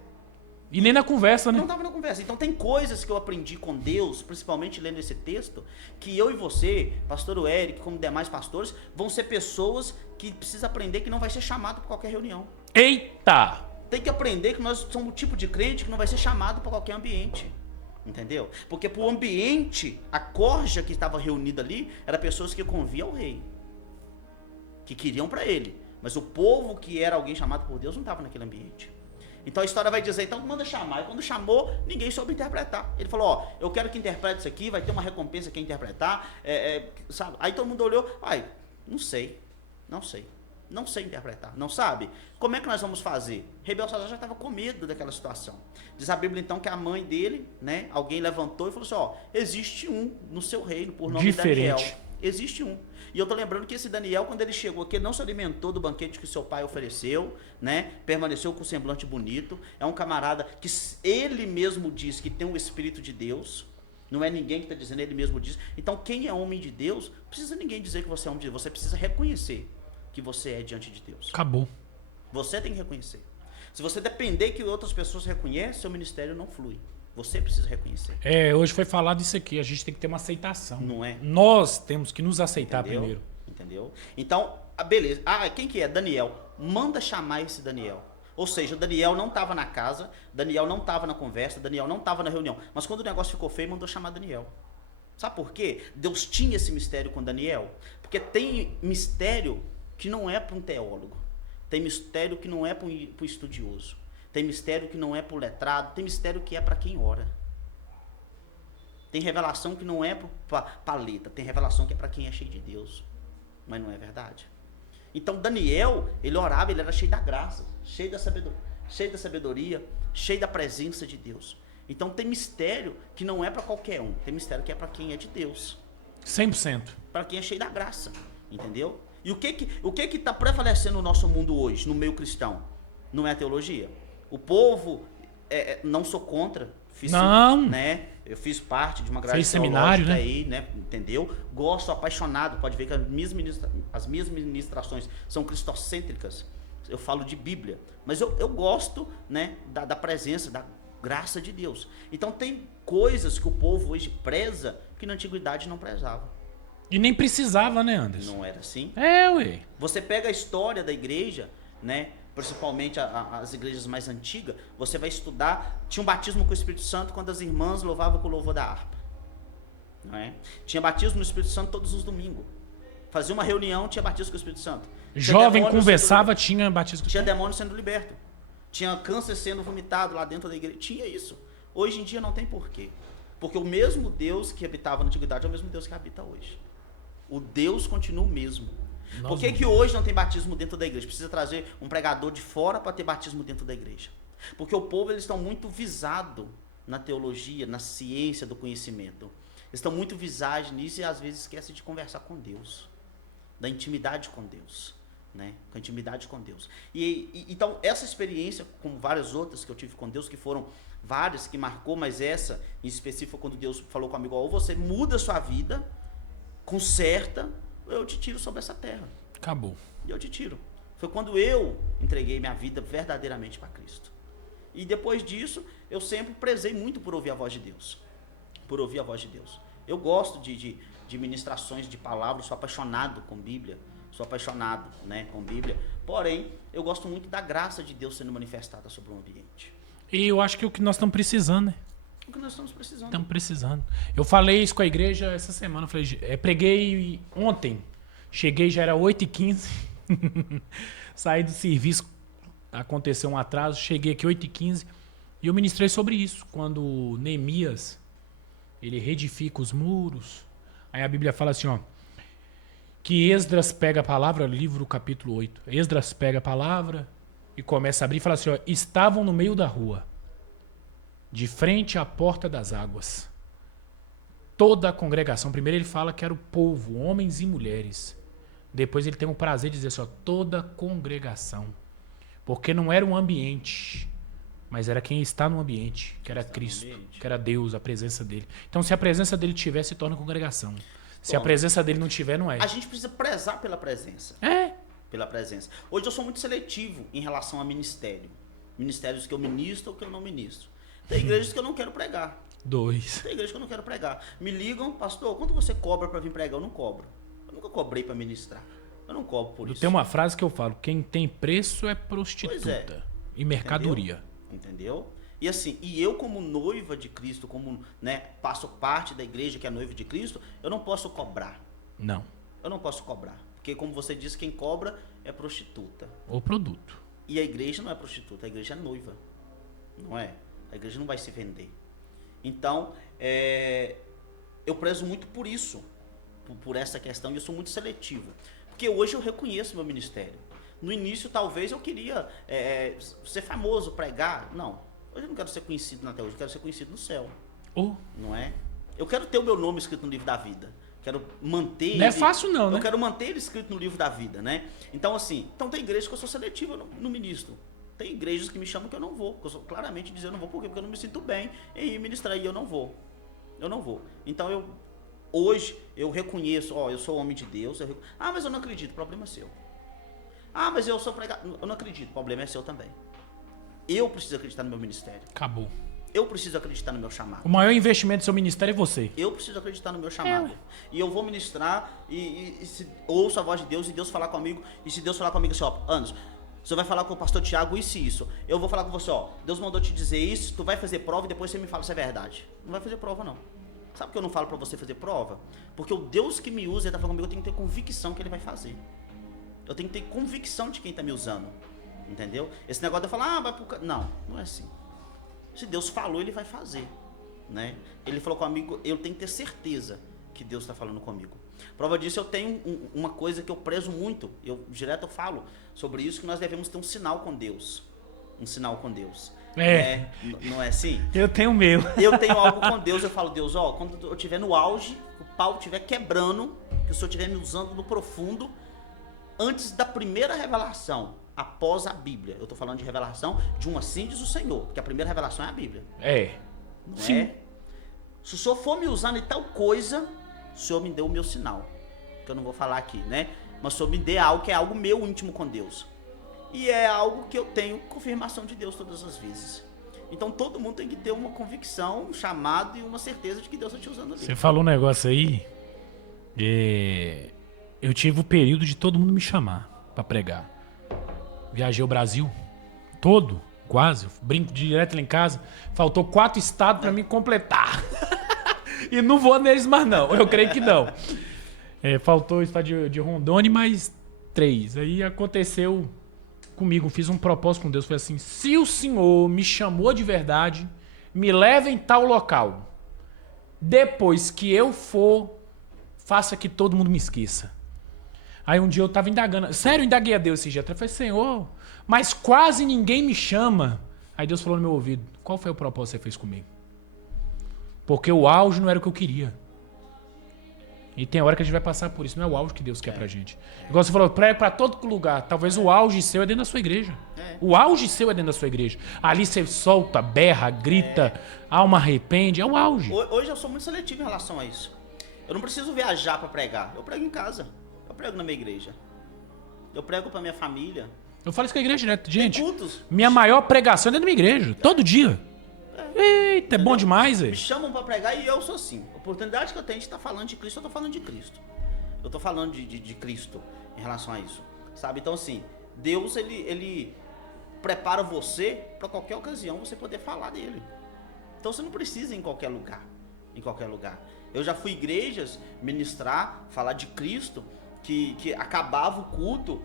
E nem na conversa, né? Não tava na conversa. Então tem coisas que eu aprendi com Deus, principalmente lendo esse texto, que eu e você, pastor Eric, como demais pastores, vão ser pessoas que precisam aprender que não vai ser chamado para qualquer reunião. Eita! Tem que aprender que nós somos o tipo de crente que não vai ser chamado para qualquer ambiente. Entendeu? Porque pro ambiente, a corja que estava reunida ali, era pessoas que conviam ao rei. Que queriam para ele. Mas o povo que era alguém chamado por Deus não estava naquele ambiente. Então a história vai dizer, então manda chamar. E quando chamou, ninguém soube interpretar. Ele falou, eu quero que interprete isso aqui, vai ter uma recompensa quem interpretar. Sabe? Aí todo mundo olhou, não sei interpretar, não sabe? Como é que nós vamos fazer? Rei Belsazar já estava com medo daquela situação. Diz a Bíblia então que a mãe dele, né, alguém levantou e falou assim, existe um no seu reino, por nome diferente. Daniel. Existe um. E eu tô lembrando que esse Daniel, quando ele chegou aqui, ele não se alimentou do banquete que seu pai ofereceu, né? Permaneceu com o semblante bonito. É um camarada que ele mesmo diz que tem o Espírito de Deus. Não é ninguém que está dizendo, ele mesmo diz. Então, quem é homem de Deus, não precisa ninguém dizer que você é homem de Deus. Você precisa reconhecer que você é diante de Deus. Acabou. Você tem que reconhecer. Se você depender que outras pessoas reconheçam, seu ministério não flui. Você precisa reconhecer. Hoje foi falado isso aqui, a gente tem que ter uma aceitação. Não é? Nós temos que nos aceitar Entendeu? primeiro. Entendeu? Então, beleza. Quem que é? Daniel. Manda chamar esse Daniel. Ou seja, Daniel não estava na casa, Daniel não estava na conversa, Daniel não estava na reunião. Mas quando o negócio ficou feio, mandou chamar Daniel. Sabe por quê? Deus tinha esse mistério com Daniel. Porque tem mistério que não é para um teólogo. Tem mistério que não é para um estudioso. Tem mistério que não é para o letrado. Tem mistério que é para quem ora. Tem revelação que não é para paleta. Tem revelação que é para quem é cheio de Deus. Mas não é verdade. Então Daniel, ele orava, ele era cheio da graça, cheio da sabedoria, cheio da presença de Deus. Então tem mistério que não é para qualquer um. Tem mistério que é para quem é de Deus. 100%. Para quem é cheio da graça. Entendeu? E o que está prevalecendo no nosso mundo hoje, no meio cristão? Não é a teologia. O povo, não sou contra. Não. Né? Eu fiz parte de uma grade fez seminário, né? Aí, né? Entendeu? Gosto, apaixonado. Pode ver que as minhas ministrações são cristocêntricas. Eu falo de Bíblia. Mas eu gosto, né, da presença, da graça de Deus. Então tem coisas que o povo hoje preza que na antiguidade não prezava. E nem precisava, né, Anderson? Não era assim? Ué. Você pega a história da igreja, né? Principalmente as igrejas mais antigas, você vai estudar, tinha um batismo com o Espírito Santo quando as irmãs louvavam com o louvor da harpa. Não é? Tinha batismo no Espírito Santo todos os domingos. Fazia uma reunião, tinha batismo com o Espírito Santo. Jovem conversava, tinha batismo. Tinha demônio sendo liberto. Tinha câncer sendo vomitado lá dentro da igreja. Tinha isso. Hoje em dia não tem porquê. Porque o mesmo Deus que habitava na antiguidade é o mesmo Deus que habita hoje. O Deus continua o mesmo. Por que hoje não tem batismo dentro da igreja? Precisa trazer um pregador de fora para ter batismo dentro da igreja. Porque o povo, eles estão muito visados na teologia, na ciência do conhecimento. Eles estão muito visados nisso e às vezes esquecem de conversar com Deus. Da intimidade com Deus. Né? Com a intimidade com Deus. Então, essa experiência, como várias outras que eu tive com Deus, que foram várias, que marcou, mas essa em específico, quando Deus falou comigo, ou você muda a sua vida, conserta, eu te tiro sobre essa terra. Acabou. E eu te tiro. Foi quando eu entreguei minha vida verdadeiramente para Cristo. E depois disso, eu sempre prezei muito por ouvir a voz de Deus. Por ouvir a voz de Deus. Eu gosto de ministrações de palavras, sou apaixonado com Bíblia. Sou apaixonado, né, com Bíblia. Porém, eu gosto muito da graça de Deus sendo manifestada sobre o ambiente. E eu acho que é o que nós estamos precisando, né? O que nós estamos precisando. Estamos precisando. Eu falei isso com a igreja essa semana. Eu falei, preguei ontem. Cheguei, já era 8h15. Saí do serviço, aconteceu um atraso. Cheguei aqui 8h15. E eu ministrei sobre isso. Quando Neemias, ele reedifica os muros. Aí a Bíblia fala assim, ó. Que Esdras pega a palavra, livro capítulo 8. Esdras pega a palavra e começa a abrir e fala assim, ó. Estavam no meio da rua, de frente à porta das águas. Toda a congregação. Primeiro ele fala que era o povo, homens e mulheres. Depois ele tem o prazer de dizer assim, ó, toda a congregação. Porque não era um ambiente, mas era quem está no ambiente, que era Cristo, que era Deus, a presença dele. Então se a presença dele tiver, se torna congregação. Se a presença dele não tiver, não é. A gente precisa prezar pela presença. Pela presença. Hoje eu sou muito seletivo em relação a ministério. Ministérios que eu ministro ou que eu não ministro. Tem igrejas que eu não quero pregar. 2. Tem igrejas que eu não quero pregar. Me ligam, pastor, quanto você cobra para vir pregar? Eu não cobro. Eu nunca cobrei para ministrar. Eu não cobro por isso. Tem uma frase que eu falo, quem tem preço é prostituta e mercadoria. Entendeu? E assim, eu como noiva de Cristo, como, né, faço parte da igreja que é noiva de Cristo, eu não posso cobrar. Não. Eu não posso cobrar. Porque como você disse, quem cobra é prostituta. Ou produto. E a igreja não é prostituta, a igreja é noiva. Não é? A igreja não vai se vender. Então, eu prezo muito por isso. Por essa questão, e eu sou muito seletivo. Porque hoje eu reconheço meu ministério. No início, talvez, eu queria ser famoso, pregar. Não. Hoje eu não quero ser conhecido na terra, hoje eu quero ser conhecido no céu. Não é? Eu quero ter o meu nome escrito no livro da vida. Quero manter Não é fácil não, né? Eu quero manter ele escrito no livro da vida, né? Então, assim, tem igrejas que eu sou seletivo no ministro. Tem igrejas que me chamam que eu não vou. Que eu sou claramente dizer eu não vou, por quê? Porque eu não me sinto bem em ministrar e eu não vou. Eu não vou. Então, hoje, eu reconheço, eu sou homem de Deus. Mas eu não acredito, o problema é seu. Mas eu sou pregador. Eu não acredito, o problema é seu também. Eu preciso acreditar no meu ministério. Acabou. eu preciso acreditar no meu chamado. O maior investimento do seu ministério é você. Eu preciso acreditar no meu chamado. E eu vou ministrar e ouço a voz de Deus e Deus falar comigo. E se Deus falar comigo assim, ó, Anderson, você vai falar com o pastor Tiago isso e isso. Eu vou falar com você, ó, Deus mandou te dizer isso, tu vai fazer prova e depois você me fala se é verdade. Não vai fazer prova, não. Sabe por que eu não falo pra você fazer prova? Porque o Deus que me usa, ele tá falando comigo, eu tenho que ter convicção que ele vai fazer. Eu tenho que ter convicção de quem tá me usando. Entendeu? Esse negócio de eu falar, vai pro... Não, não é assim. Se Deus falou, ele vai fazer. Né? Ele falou comigo, eu tenho que ter certeza que Deus está falando comigo. Prova disso, eu tenho uma coisa que eu prezo muito. Direto eu falo sobre isso, que nós devemos ter um sinal com Deus. Um sinal com Deus. Não é assim? Eu tenho o meu. Eu tenho algo com Deus, eu falo, Deus, ó, quando eu estiver no auge, o pau estiver quebrando, que o Senhor estiver me usando no profundo, antes da primeira revelação, após a Bíblia. Eu estou falando de revelação de um assim diz o Senhor, porque a primeira revelação é a Bíblia. Não Sim. é? Se o Senhor for me usando em tal coisa, o Senhor me deu o meu sinal. Que eu não vou falar aqui, né? Mas o Senhor me dê algo que é algo meu íntimo com Deus. E é algo que eu tenho confirmação de Deus todas as vezes. Então todo mundo tem que ter uma convicção, um chamado e uma certeza de que Deus está te usando ali. Você falou um negócio aí. Eu tive o período de todo mundo me chamar pra pregar. Viajei o Brasil todo, quase. Brinco direto lá em casa. Faltou 4 estados pra mim completar. E não vou neles mais não. Eu creio que não. Faltou o estado de Rondônia e mais 3. Aí aconteceu comigo. Fiz um propósito com Deus. Foi assim, se o Senhor me chamou de verdade, me leva em tal local. Depois que eu for, faça que todo mundo me esqueça. Aí um dia eu tava indagando. Sério, eu indaguei a Deus esse dia. Eu falei, Senhor, mas quase ninguém me chama. Aí Deus falou no meu ouvido, qual foi o propósito que você fez comigo? Porque o auge não era o que eu queria. E tem hora que a gente vai passar por isso. Não é o auge que Deus quer pra gente. Igual você falou, prega pra todo lugar. Talvez o auge seu é dentro da sua igreja. O auge seu é dentro da sua igreja. Ali você solta, berra, grita, alma arrepende. É o auge. Hoje eu sou muito seletivo em relação a isso. Eu não preciso viajar pra pregar. Eu prego em casa. Eu prego na minha igreja. Eu prego pra minha família. Eu falo isso com a igreja direto. Gente, cultos. minha maior pregação é dentro da minha igreja. Todo dia. Eita, é bom demais, Me chamam pra pregar e eu sou assim. A oportunidade que eu tenho de estar falando de Cristo, eu tô falando de Cristo. Eu tô falando de Cristo em relação a isso. Sabe? Então, assim, Deus, ele prepara você pra qualquer ocasião você poder falar dele. Então, você não precisa ir em qualquer lugar. Em qualquer lugar. Eu já fui em igrejas ministrar, falar de Cristo, que acabava o culto,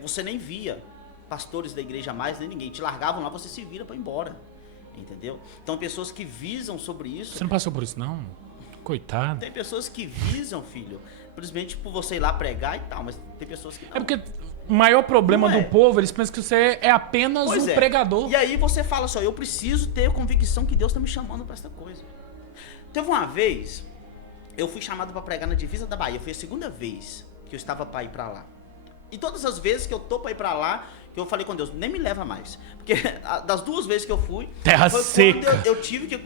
você nem via pastores da igreja mais, nem ninguém. Te largavam lá, você se vira pra ir embora. Entendeu? Então, pessoas que visam sobre isso... Você não passou por isso, não? Coitado. Tem pessoas que visam, filho, simplesmente por você ir lá pregar e tal, mas tem pessoas que não. É porque o maior problema do povo, eles pensam que você é apenas pregador. E aí você fala só, eu preciso ter a convicção que Deus está me chamando para essa coisa. Teve uma vez, eu fui chamado para pregar na divisa da Bahia, foi a segunda vez que eu estava para ir para lá. E todas as vezes que eu tô para ir para lá, que eu falei com Deus, nem me leva mais. Porque das 2 vezes que eu fui, Terra foi seca. quando eu tive que,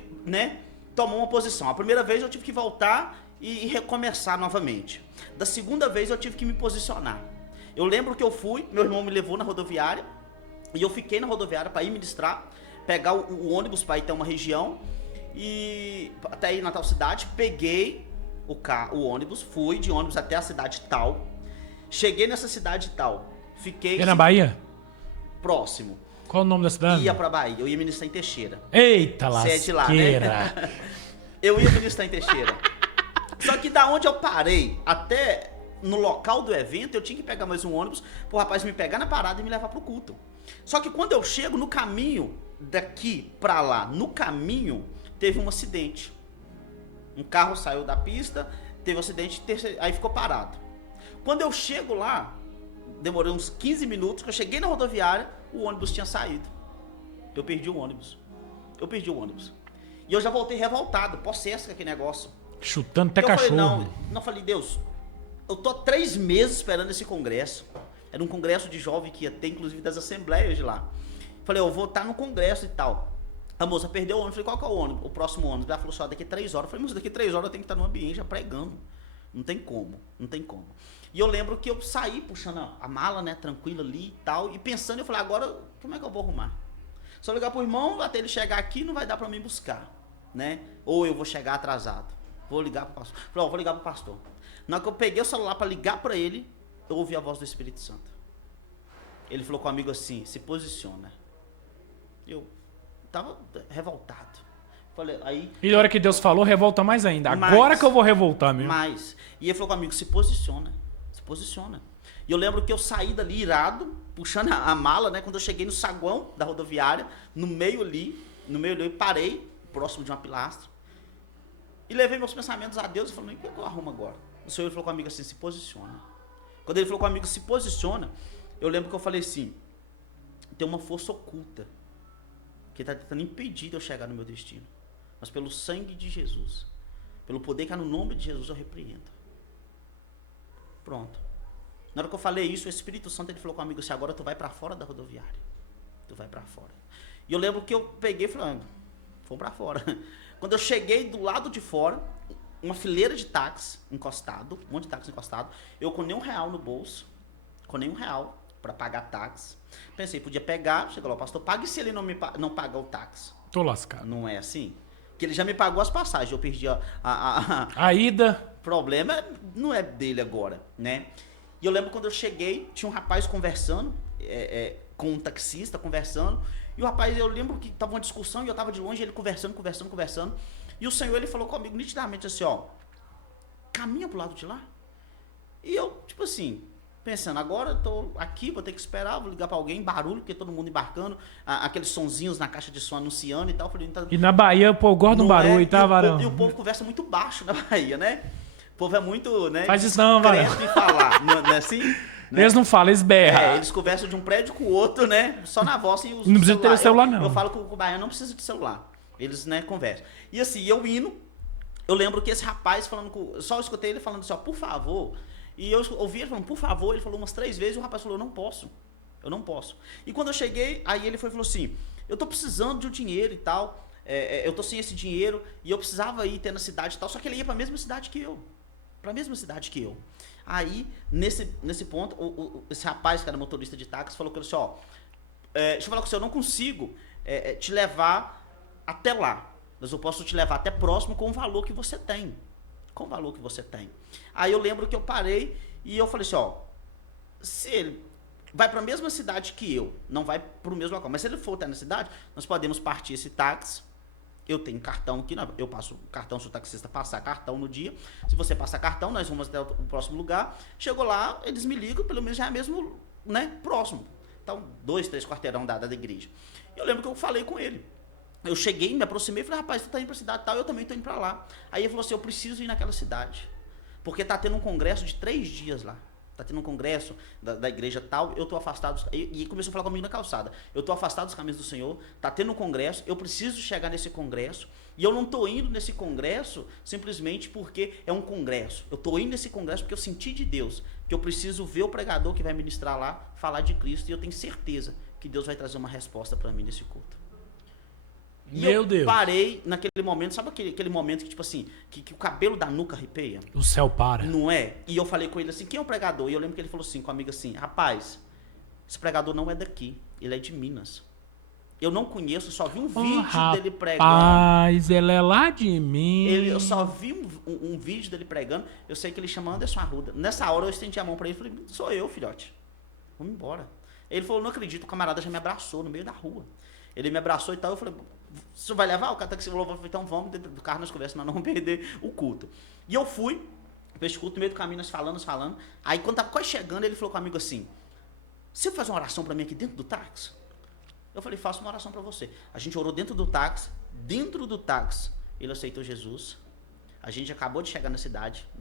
tomar uma posição. A primeira vez eu tive que voltar e recomeçar novamente. Da segunda vez eu tive que me posicionar. Eu lembro que eu fui, meu irmão me levou na rodoviária, e eu fiquei na rodoviária para ir ministrar, pegar o ônibus para ir até uma região, e até ir na tal cidade, peguei o ônibus, fui de ônibus até a cidade tal, cheguei nessa cidade tal, fiquei... É na Bahia? Próximo. Qual o nome da cidade? Ia pra Bahia, eu ia ministrar em Teixeira. Eita, Você é de lá, lasqueira. né? Eu ia ministrar em Teixeira. Só que da onde eu parei até no local do evento, eu tinha que pegar mais um ônibus pro rapaz me pegar na parada e me levar pro culto. Só que quando eu chego no caminho daqui pra lá, no caminho, teve um acidente. Um carro saiu da pista, teve um acidente, aí ficou parado. Quando eu chego lá, demorei uns 15 minutos, que eu cheguei na rodoviária, o ônibus tinha saído. Eu perdi o ônibus. E eu já voltei revoltado, possesso com aquele negócio. Chutando até eu cachorro. Falei, falei, Deus, eu tô há 3 meses esperando esse congresso. Era um congresso de jovem que ia ter, inclusive, das assembleias de lá. Falei, eu vou estar no congresso e tal. A moça perdeu o ônibus. Falei, qual que é o ônibus? O próximo ônibus. Ela falou só, daqui 3 horas. Eu falei, mas daqui 3 horas eu tenho que estar no ambiente já pregando. Não tem como. E eu lembro que eu saí puxando a mala, né, tranquilo ali e tal, e pensando, eu falei, agora, como é que eu vou arrumar? Se eu ligar pro irmão, até ele chegar aqui, não vai dar para mim buscar, né? Ou eu vou chegar atrasado. Vou ligar pro pastor. Falei, vou ligar pro pastor. Na hora que eu peguei o celular para ligar para ele, eu ouvi a voz do Espírito Santo. Ele falou comigo assim, se posiciona. Eu tava revoltado. Falei, aí... E na hora que Deus falou, revolta mais ainda. Mais, Agora que eu vou revoltar mesmo. Mais. E ele falou comigo, se posiciona. Se posiciona. E eu lembro que eu saí dali irado, puxando a mala, né? Quando eu cheguei no saguão da rodoviária, no meio ali, eu parei, próximo de uma pilastra. E levei meus pensamentos a Deus e falei, o que eu arrumo agora? O Senhor falou comigo assim, se posiciona. Quando ele falou comigo, se posiciona, eu lembro que eu falei assim, tem uma força oculta que está tentando impedir de eu chegar no meu destino. Mas pelo sangue de Jesus, pelo poder que há no nome de Jesus, eu repreendo. Pronto. Na hora que eu falei isso, o Espírito Santo ele falou comigo assim, agora tu vai para fora da rodoviária. Tu vai para fora. E eu lembro que eu peguei e falei, vou para fora. Quando eu cheguei do lado de fora, uma fileira de táxi encostado, um monte de táxi encostado, eu com nem R$1 no bolso, com nem R$1 para pagar táxi. Pensei, podia pegar, chegou lá, o pastor, paga e se ele não pagar o táxi? Tô lascado. Não é assim? Que ele já me pagou as passagens, eu perdi a ida. O problema não é dele agora, né? E eu lembro quando eu cheguei, tinha um rapaz conversando, com um taxista conversando, e o rapaz, eu lembro que tava uma discussão e eu tava de longe, ele conversando, e o Senhor, ele falou comigo nitidamente assim, ó, caminha pro lado de lá. E eu, tipo assim, pensando, agora eu tô aqui, vou ter que esperar, vou ligar pra alguém, barulho, porque todo mundo embarcando, aqueles sonzinhos na caixa de som anunciando e tal. Falei, tá... E na Bahia, pô, eu gosto de um barulho, tá, Varão? E o povo conversa muito baixo na Bahia, né? O povo é muito, né? Faz isso não, Varão. Em falar, não é assim? Né? Eles não falam, eles berram. Eles conversam de um prédio com o outro, né? Só na voz e os não precisa ter celular, não. Eu falo com o baiano, não precisa de celular. Eles, né, conversam. E assim, eu indo, eu lembro que esse rapaz falando com... Só eu escutei ele falando assim, ó, por favor. E eu ouvi ele falando, por favor. Ele falou umas 3 vezes e o rapaz falou, eu não posso. Eu não posso. E quando eu cheguei, aí ele falou assim, eu tô precisando de um dinheiro e tal. Eu tô sem esse dinheiro e eu precisava ir ter na cidade e tal. Só que ele ia pra mesma cidade que eu. Pra mesma cidade que eu. Aí, nesse ponto, esse rapaz que era motorista de táxi falou com ele assim, ó, deixa eu falar com você, eu não consigo te levar até lá, mas eu posso te levar até próximo com o valor que você tem. Com o valor que você tem. Aí eu lembro que eu parei e eu falei assim, ó, se ele vai para a mesma cidade que eu, não vai para o mesmo local, mas se ele for até na cidade, nós podemos partir esse táxi. Eu tenho cartão aqui, eu passo cartão, se o taxista passar cartão no dia. Se você passar cartão, nós vamos até o próximo lugar. Chegou lá, eles me ligam, pelo menos já é mesmo, né, próximo. Então, 2, 3 quarteirão da igreja. Eu lembro que eu falei com ele. Eu cheguei, me aproximei e falei, rapaz, tu tá indo pra cidade tal, eu também tô indo pra lá. Aí ele falou assim, eu preciso ir naquela cidade. Porque tá tendo um congresso de 3 dias lá. Tá tendo um congresso da igreja tal, eu tô afastado. E começou a falar comigo na calçada. Eu tô afastado dos caminhos do Senhor, tá tendo um congresso, eu preciso chegar nesse congresso. E eu não tô indo nesse congresso simplesmente porque é um congresso. Eu tô indo nesse congresso porque eu senti de Deus que eu preciso ver o pregador que vai ministrar lá, falar de Cristo. E eu tenho certeza que Deus vai trazer uma resposta para mim nesse culto. E Meu eu Deus. parei naquele momento, sabe aquele momento que, tipo assim, que o cabelo da nuca arrepia? O céu para. Não é? E eu falei com ele assim, quem é o pregador? E eu lembro que ele falou assim, com a amiga assim, rapaz, esse pregador não é daqui, ele é de Minas. Eu não conheço, só vi um vídeo dele pregando. Rapaz, ele é lá de Minas. Eu só vi um vídeo dele pregando, eu sei que ele chama Anderson Arruda. Nessa hora eu estendi a mão pra ele e falei, sou eu, filhote, vamos embora. Ele falou, não acredito, o camarada já me abraçou no meio da rua. Ele me abraçou e tal, eu falei, você vai levar? O cara que você falou, então vamos dentro do carro, nós conversamos, nós não vamos perder o culto. E eu fui, pra esse culto, no meio do caminho, nós falando. Aí quando tava quase chegando, ele falou comigo assim, você faz uma oração pra mim aqui dentro do táxi? Eu falei, faço uma oração pra você. A gente orou dentro do táxi, ele aceitou Jesus. A gente acabou de chegar na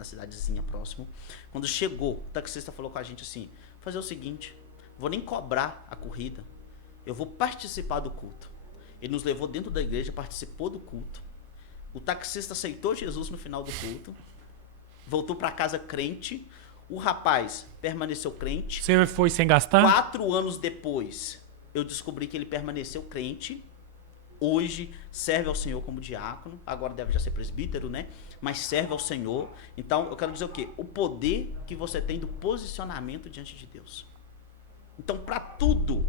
cidadezinha próximo. Quando chegou, o taxista falou com a gente assim, fazer o seguinte, vou nem cobrar a corrida, eu vou participar do culto. Ele nos levou dentro da igreja, participou do culto. O taxista aceitou Jesus no final do culto. Voltou para casa crente. O rapaz permaneceu crente. Você foi sem gastar? 4 anos depois, eu descobri que ele permaneceu crente. Hoje serve ao Senhor como diácono. Agora deve já ser presbítero, né? Mas serve ao Senhor. Então, eu quero dizer o quê? O poder que você tem do posicionamento diante de Deus. Então, para tudo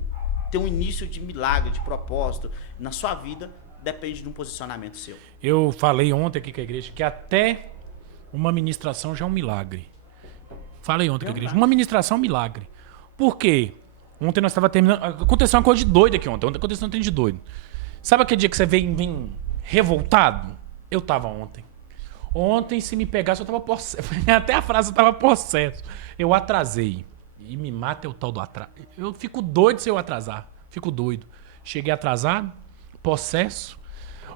ter um início de milagre, de propósito na sua vida, depende de um posicionamento seu. Eu falei ontem aqui com a igreja que até uma ministração já é um milagre. Falei ontem com a igreja. Uma ministração é um milagre. Por quê? Ontem nós estávamos terminando. Aconteceu uma coisa de doido aqui ontem. Ontem aconteceu um trem de doido. Sabe aquele dia que você vem revoltado? Eu tava ontem. Ontem, se me pegasse, eu tava possesso. Até a frase eu tava possesso. Eu atrasei. E me mata é o tal do atraso. Eu fico doido se eu atrasar. Fico doido. Cheguei atrasado, possesso.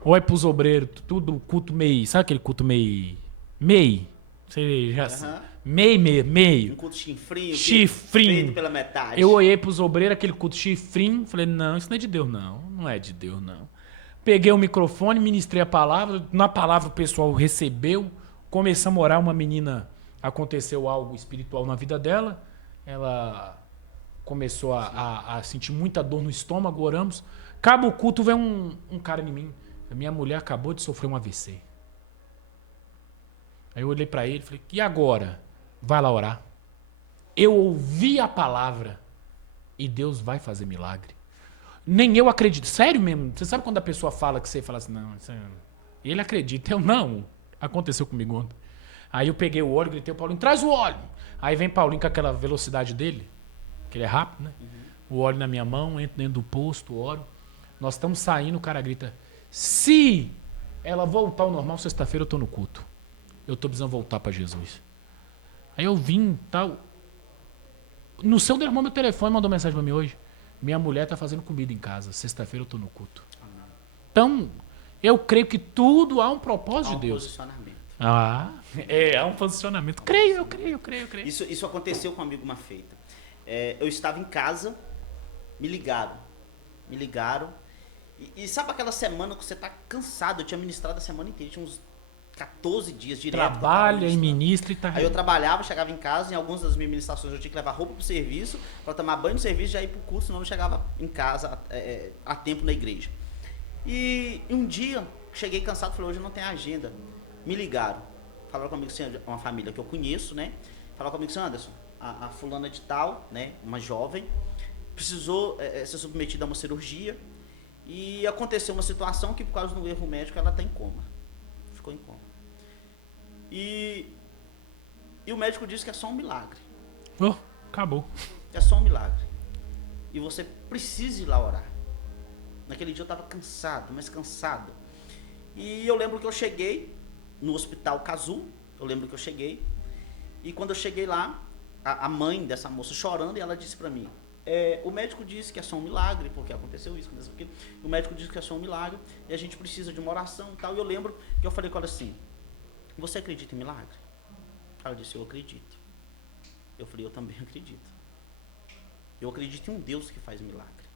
Olha pros obreiros, tudo culto meio. Sabe aquele culto meio. Meio? Você já. Meio. Um culto chifrinho. Chifrinho. Pela metade. Eu olhei pros obreiros, aquele culto chifrinho. Falei, não, isso não é de Deus, não. Não é de Deus, não. Peguei o microfone, ministrei a palavra. Na palavra o pessoal recebeu. Começamos a orar. Uma menina, aconteceu algo espiritual na vida dela. Ela começou a sentir muita dor no estômago. Oramos. Acaba o culto, vem um cara em mim. A minha mulher acabou de sofrer um AVC. Aí eu olhei pra ele e falei, e agora? Vai lá orar. Eu ouvi a palavra e Deus vai fazer milagre. Nem eu acredito. Sério mesmo? Você sabe quando a pessoa fala que você fala assim, não, ele acredita. Eu não. Aconteceu comigo ontem. Aí eu peguei o óleo, gritei, Paulinho, traz o óleo. Aí vem Paulinho com aquela velocidade dele, que ele é rápido, né? O óleo na minha mão, entro dentro do posto, óleo. Nós estamos saindo, o cara grita, se ela voltar ao normal, sexta-feira eu tô no culto. Eu tô precisando voltar pra Jesus. Aí eu vim, tal. No seu derramou meu telefone, mandou mensagem pra mim hoje. Minha mulher tá fazendo comida em casa. Sexta-feira eu tô no culto. Então, eu creio que tudo há um propósito de Deus. Posicionamento. Há um posicionamento. Eu creio. Isso aconteceu com um amigo uma feita. Eu estava em casa, me ligaram. E sabe aquela semana que você tá cansado? Eu tinha ministrado a semana inteira, tinha uns 14 dias direto. Trabalha e ministra e tá. Aí eu trabalhava, chegava em casa, em algumas das minhas ministrações eu tinha que levar roupa pro serviço, para tomar banho no serviço e já ir pro curso, senão eu não chegava em casa a tempo na igreja. E um dia, cheguei cansado, falei, hoje eu não tenho agenda. Me ligaram. Falaram comigo, assim, uma família que eu conheço, né? Falaram comigo, assim, Anderson, a fulana de tal, né? Uma jovem, precisou ser submetida a uma cirurgia e aconteceu uma situação que por causa do erro médico ela tá em coma. Ficou em coma. E o médico disse que é só um milagre. Acabou. É só um milagre. E você precisa ir lá orar. Naquele dia eu estava cansado, mas cansado. E eu lembro que eu cheguei no hospital Cazu. Eu lembro que eu cheguei. E quando eu cheguei lá, a mãe dessa moça chorando, e ela disse para mim, o médico disse que é só um milagre, porque aconteceu isso, aconteceu aquilo. O médico disse que é só um milagre, e a gente precisa de uma oração e tal. E eu lembro que eu falei com ela assim, você acredita em milagre? Ela disse, eu acredito. Eu falei, eu também acredito. Eu acredito em um Deus que faz milagre.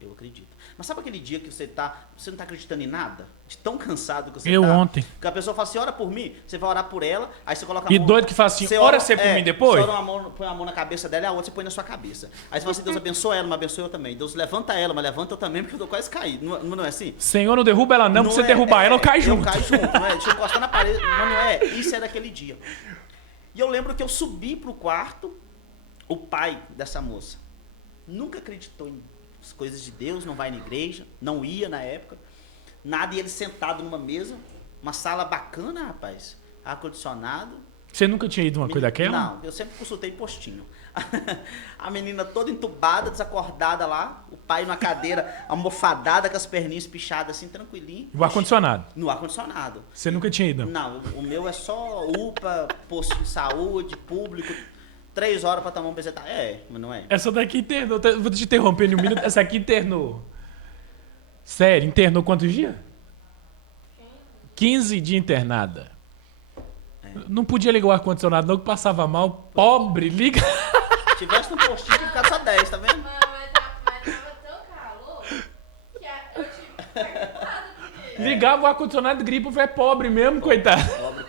Eu acredito. Mas sabe aquele dia que você não tá acreditando em nada? De tão cansado que você tá? Ontem. Que a pessoa fala assim, ora por mim, você vai orar por ela, aí você coloca a mão... E doido que fala assim, ora você por mim depois? Você põe a mão na cabeça dela e a outra você põe na sua cabeça. Aí você fala assim, Deus abençoa ela, mas abençoa eu também. Deus levanta ela, mas levanta eu também, porque eu tô quase caído. Não é assim? Senhor, não derruba ela não, porque você derrubar ela, eu caio junto. Eu caio junto, não é? Deixa eu encostar na parede, mas não é? Isso é daquele dia. E eu lembro que eu subi pro quarto, o pai dessa moça nunca acreditou em as coisas de Deus, não vai na igreja, não ia na época, nada, e ele sentado numa mesa, uma sala bacana, rapaz, ar-condicionado. Você nunca tinha ido uma coisa daquela? Não, eu sempre consultei postinho. A menina toda entubada, desacordada lá, o pai numa cadeira almofadada, com as perninhas pichadas assim, tranquilinho. O ar-condicionado? No ar-condicionado. Você nunca tinha ido? Não, o meu é só UPA, posto de saúde, público, 3 horas pra tomar um bezetá. Mas não é. Essa daqui internou. Vou te interromper em um minuto. Essa aqui internou. Sério, internou quantos dias? 15 dias internada. Não podia ligar o ar-condicionado, não, que passava mal. Pobre, liga. Se tivesse no postinho, tinha ficado só 10, tá vendo? Mas tava tão calor que eu tive que ficar gripada. Ligava o ar-condicionado e gripa, é pobre mesmo, coitado. Pobre.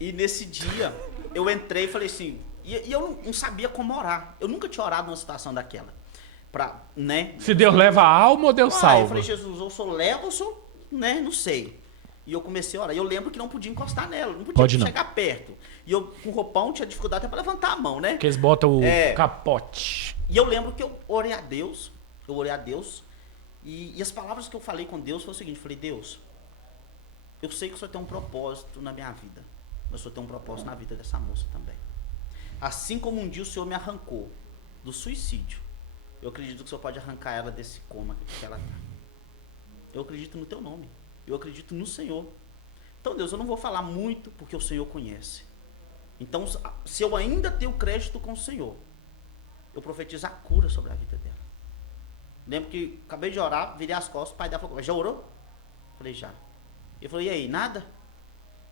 E nesse dia, eu entrei e falei assim, e eu não sabia como orar. Eu nunca tinha orado numa situação daquela. Né? Se Deus leva a alma ou Deus salva? Eu falei, Jesus, eu sou leva ou sou, né? Não sei. E eu comecei a orar. E eu lembro que não podia encostar nela, não podia chegar perto. E eu, com roupão, tinha dificuldade até pra levantar a mão, né? Que eles botam o É. capote. E eu lembro que eu orei a Deus, e as palavras que eu falei com Deus foi o seguinte, falei, Deus, eu sei que o Senhor tem um propósito na minha vida, mas o Senhor tem um propósito na vida dessa moça também. Assim como um dia o Senhor me arrancou do suicídio, eu acredito que o Senhor pode arrancar ela desse coma que ela está. Eu acredito no teu nome, eu acredito no Senhor. Então, Deus, eu não vou falar muito porque o Senhor conhece. Então, se eu ainda tenho crédito com o Senhor, eu profetizo a cura sobre a vida dela. Lembro que acabei de orar, virei as costas, o pai dela falou, já orou? Falei, já. Ele falou, e aí, nada?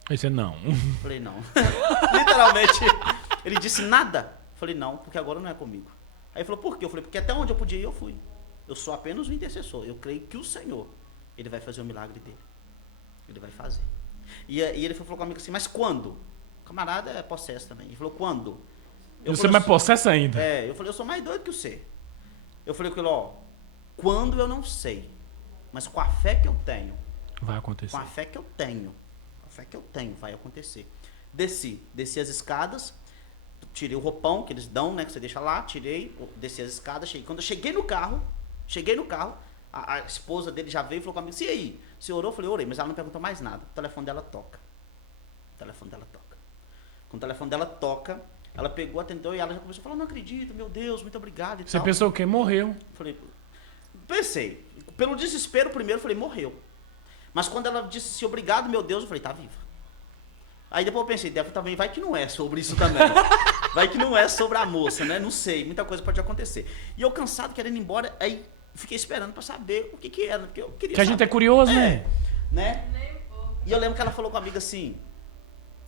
Aí você não. Falei, não. Literalmente, ele disse nada. Falei, não, porque agora não é comigo. Aí ele falou, por quê? Eu falei, porque até onde eu podia ir, eu fui. Eu sou apenas um intercessor. Eu creio que o Senhor, ele vai fazer o milagre dele. Ele vai fazer. E ele falou comigo assim, mas quando? O camarada é possesso também. Ele falou, quando? Você é mais possesso ainda. Eu falei, eu sou mais doido que você. Eu falei com ele, ó, quando eu não sei, mas com a fé que eu tenho, Vai acontecer. com a fé que eu tenho, vai acontecer. Desci as escadas, tirei o roupão que eles dão, né, que você deixa lá, desci as escadas, cheguei. Quando eu cheguei no carro, a esposa dele já veio e falou comigo, e aí, você orou? Eu falei, orei, mas ela não perguntou mais nada. O telefone dela toca. Quando o telefone dela toca, ela pegou, atendeu e ela já começou a falar, não acredito, meu Deus, muito obrigado e Você tal. pensou o quê? Morreu. Pensei, pelo desespero primeiro, eu falei, morreu. Mas quando ela disse assim, obrigado, meu Deus, eu falei, tá viva. Aí depois eu pensei, também vai que não é sobre isso também. Vai que não é sobre a moça, né? Não sei, muita coisa pode acontecer. E eu cansado, querendo ir embora, aí fiquei esperando pra saber o que era, porque eu queria Que a gente saber. é curioso, né? Né? Nem um pouco. E eu lembro que ela falou comigo assim,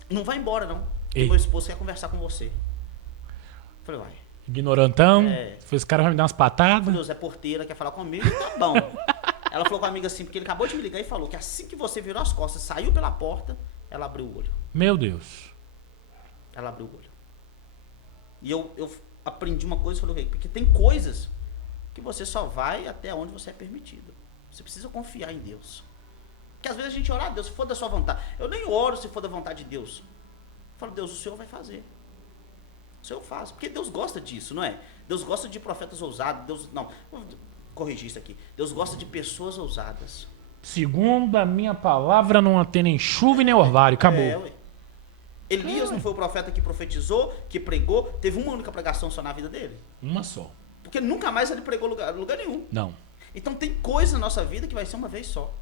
não vai embora não, Ei. meu esposo quer conversar com você. Eu falei, uai, Ignorantão. É. Esse cara vai me dar umas patadas. Deus, é porteira, quer falar comigo, tá bom. Ela falou comigo assim, porque ele acabou de me ligar e falou que assim que você virou as costas, saiu pela porta, ela abriu o olho. Meu Deus. Ela abriu o olho. E eu aprendi uma coisa e falei, porque tem coisas que você só vai até onde você é permitido. Você precisa confiar em Deus. Porque às vezes a gente ora, Deus, se for da sua vontade. Eu nem oro se for da vontade de Deus. Eu falo, Deus, o Senhor vai fazer. O Senhor faz. Porque Deus gosta disso, não é? Deus gosta de profetas ousados. Vou corrigir isso aqui. Deus gosta de pessoas ousadas. Segundo a minha palavra, não tem nem chuva e nem orvalho. Acabou. Ué. Elias não foi o profeta que profetizou, que pregou, teve uma única pregação só na vida dele. Uma só. Porque nunca mais ele pregou lugar nenhum. Não. Então tem coisa na nossa vida que vai ser uma vez só.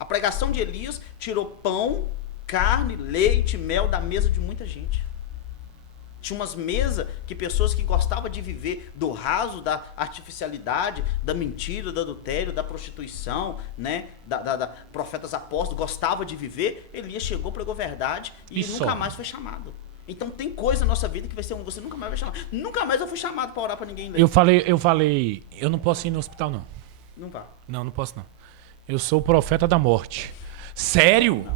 A pregação de Elias tirou pão, carne, leite, mel da mesa de muita gente. Tinha umas mesas que pessoas que gostavam de viver do raso, da artificialidade, da mentira, do adultério, da prostituição, né? Da profetas apóstolos, gostavam de viver. Elias chegou, pregou verdade e nunca mais foi chamado. Então tem coisa na nossa vida que vai ser você nunca mais vai chamar. Nunca mais eu fui chamado para orar para ninguém ler. Eu falei, eu não posso ir no hospital, não. Não vá. Não posso, não. Eu sou o profeta da morte. Sério?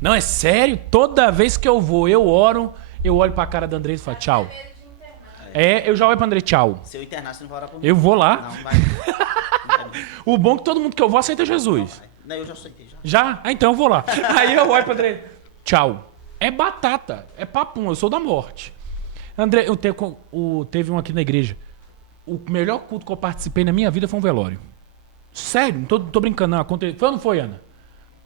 Não, é sério? Toda vez que eu vou, eu oro, eu olho pra cara da Andressa e falo, tchau. Tem medo de internar. Eu já olho pra André, tchau. Se eu internar, você não vai orar por mim. Eu vou lá. Não vai. Não vai. O bom é que todo mundo que eu vou aceita Jesus. Não, eu já aceitei, já. Já? Ah, então eu vou lá. Aí eu olho pra André, tchau. É batata, é papum, eu sou da morte. André, teve um aqui na igreja. O melhor culto que eu participei na minha vida foi um velório. Sério, não tô brincando, não. Foi ou não foi, Ana?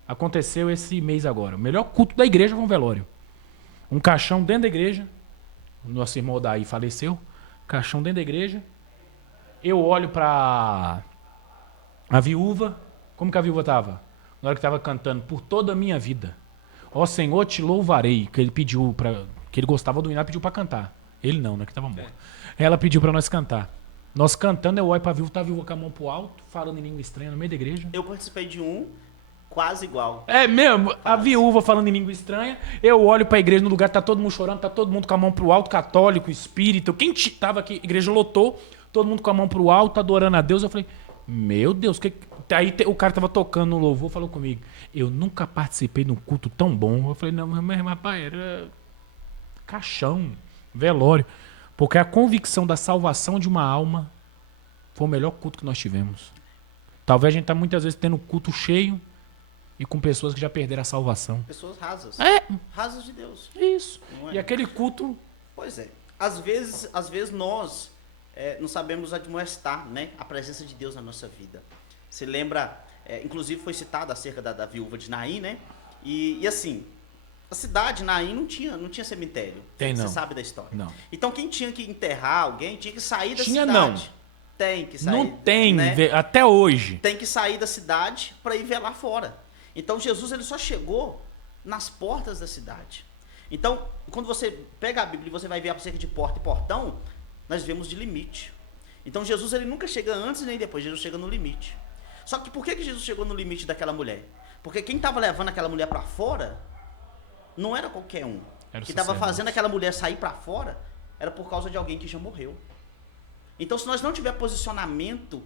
Aconteceu esse mês agora. O melhor culto da igreja foi um velório. Um caixão dentro da igreja. O nosso irmão daí faleceu. Caixão dentro da igreja. Eu olho pra a viúva. Como que a viúva tava? Na hora que tava cantando, por toda a minha vida. Ó Senhor, te louvarei. Que ele pediu que ele gostava do hino, ela pediu pra cantar. Ele não, né? Que tava morto. Ela pediu pra nós cantar. Nós cantando, eu olho pra viúva, tá a viúva com a mão pro alto, falando em língua estranha no meio da igreja. Eu participei de um quase igual. É mesmo, a viúva falando em língua estranha, eu olho pra igreja no lugar, tá todo mundo chorando, tá todo mundo com a mão pro alto, católico, espírita, quem tava aqui, a igreja lotou, todo mundo com a mão pro alto, adorando a Deus, eu falei, meu Deus, aí o cara tava tocando no louvor, falou comigo, eu nunca participei de um culto tão bom, eu falei, não, mas rapaz, era caixão, velório, porque a convicção da salvação de uma alma foi o melhor culto que nós tivemos. Talvez a gente tá muitas vezes tendo culto cheio, e com pessoas que já perderam a salvação. Pessoas rasas. É, Rasas de Deus. isso. Não é? E aquele culto... Pois é. Às vezes nós não sabemos admoestar, né, a presença de Deus na nossa vida. Você lembra, inclusive foi citado acerca da viúva de Naim, né? E assim, a cidade de Naim não tinha cemitério. Tem não. Você sabe da história. Não. Então quem tinha que enterrar alguém tinha que sair da Tinha cidade. não. Tem que sair. Não tem, né? até hoje. Tem que sair da cidade para ir velar fora. Então Jesus ele só chegou nas portas da cidade. Então, quando você pega a Bíblia e você vai ver acerca de porta e portão, nós vemos de limite. Então Jesus ele nunca chega antes nem depois, Jesus chega no limite. Só que por que Jesus chegou no limite daquela mulher? Porque quem estava levando aquela mulher para fora não era qualquer um. Era o que estava sacerdote. fazendo aquela mulher sair para fora era por causa de alguém que já morreu. Então, se nós não tiver posicionamento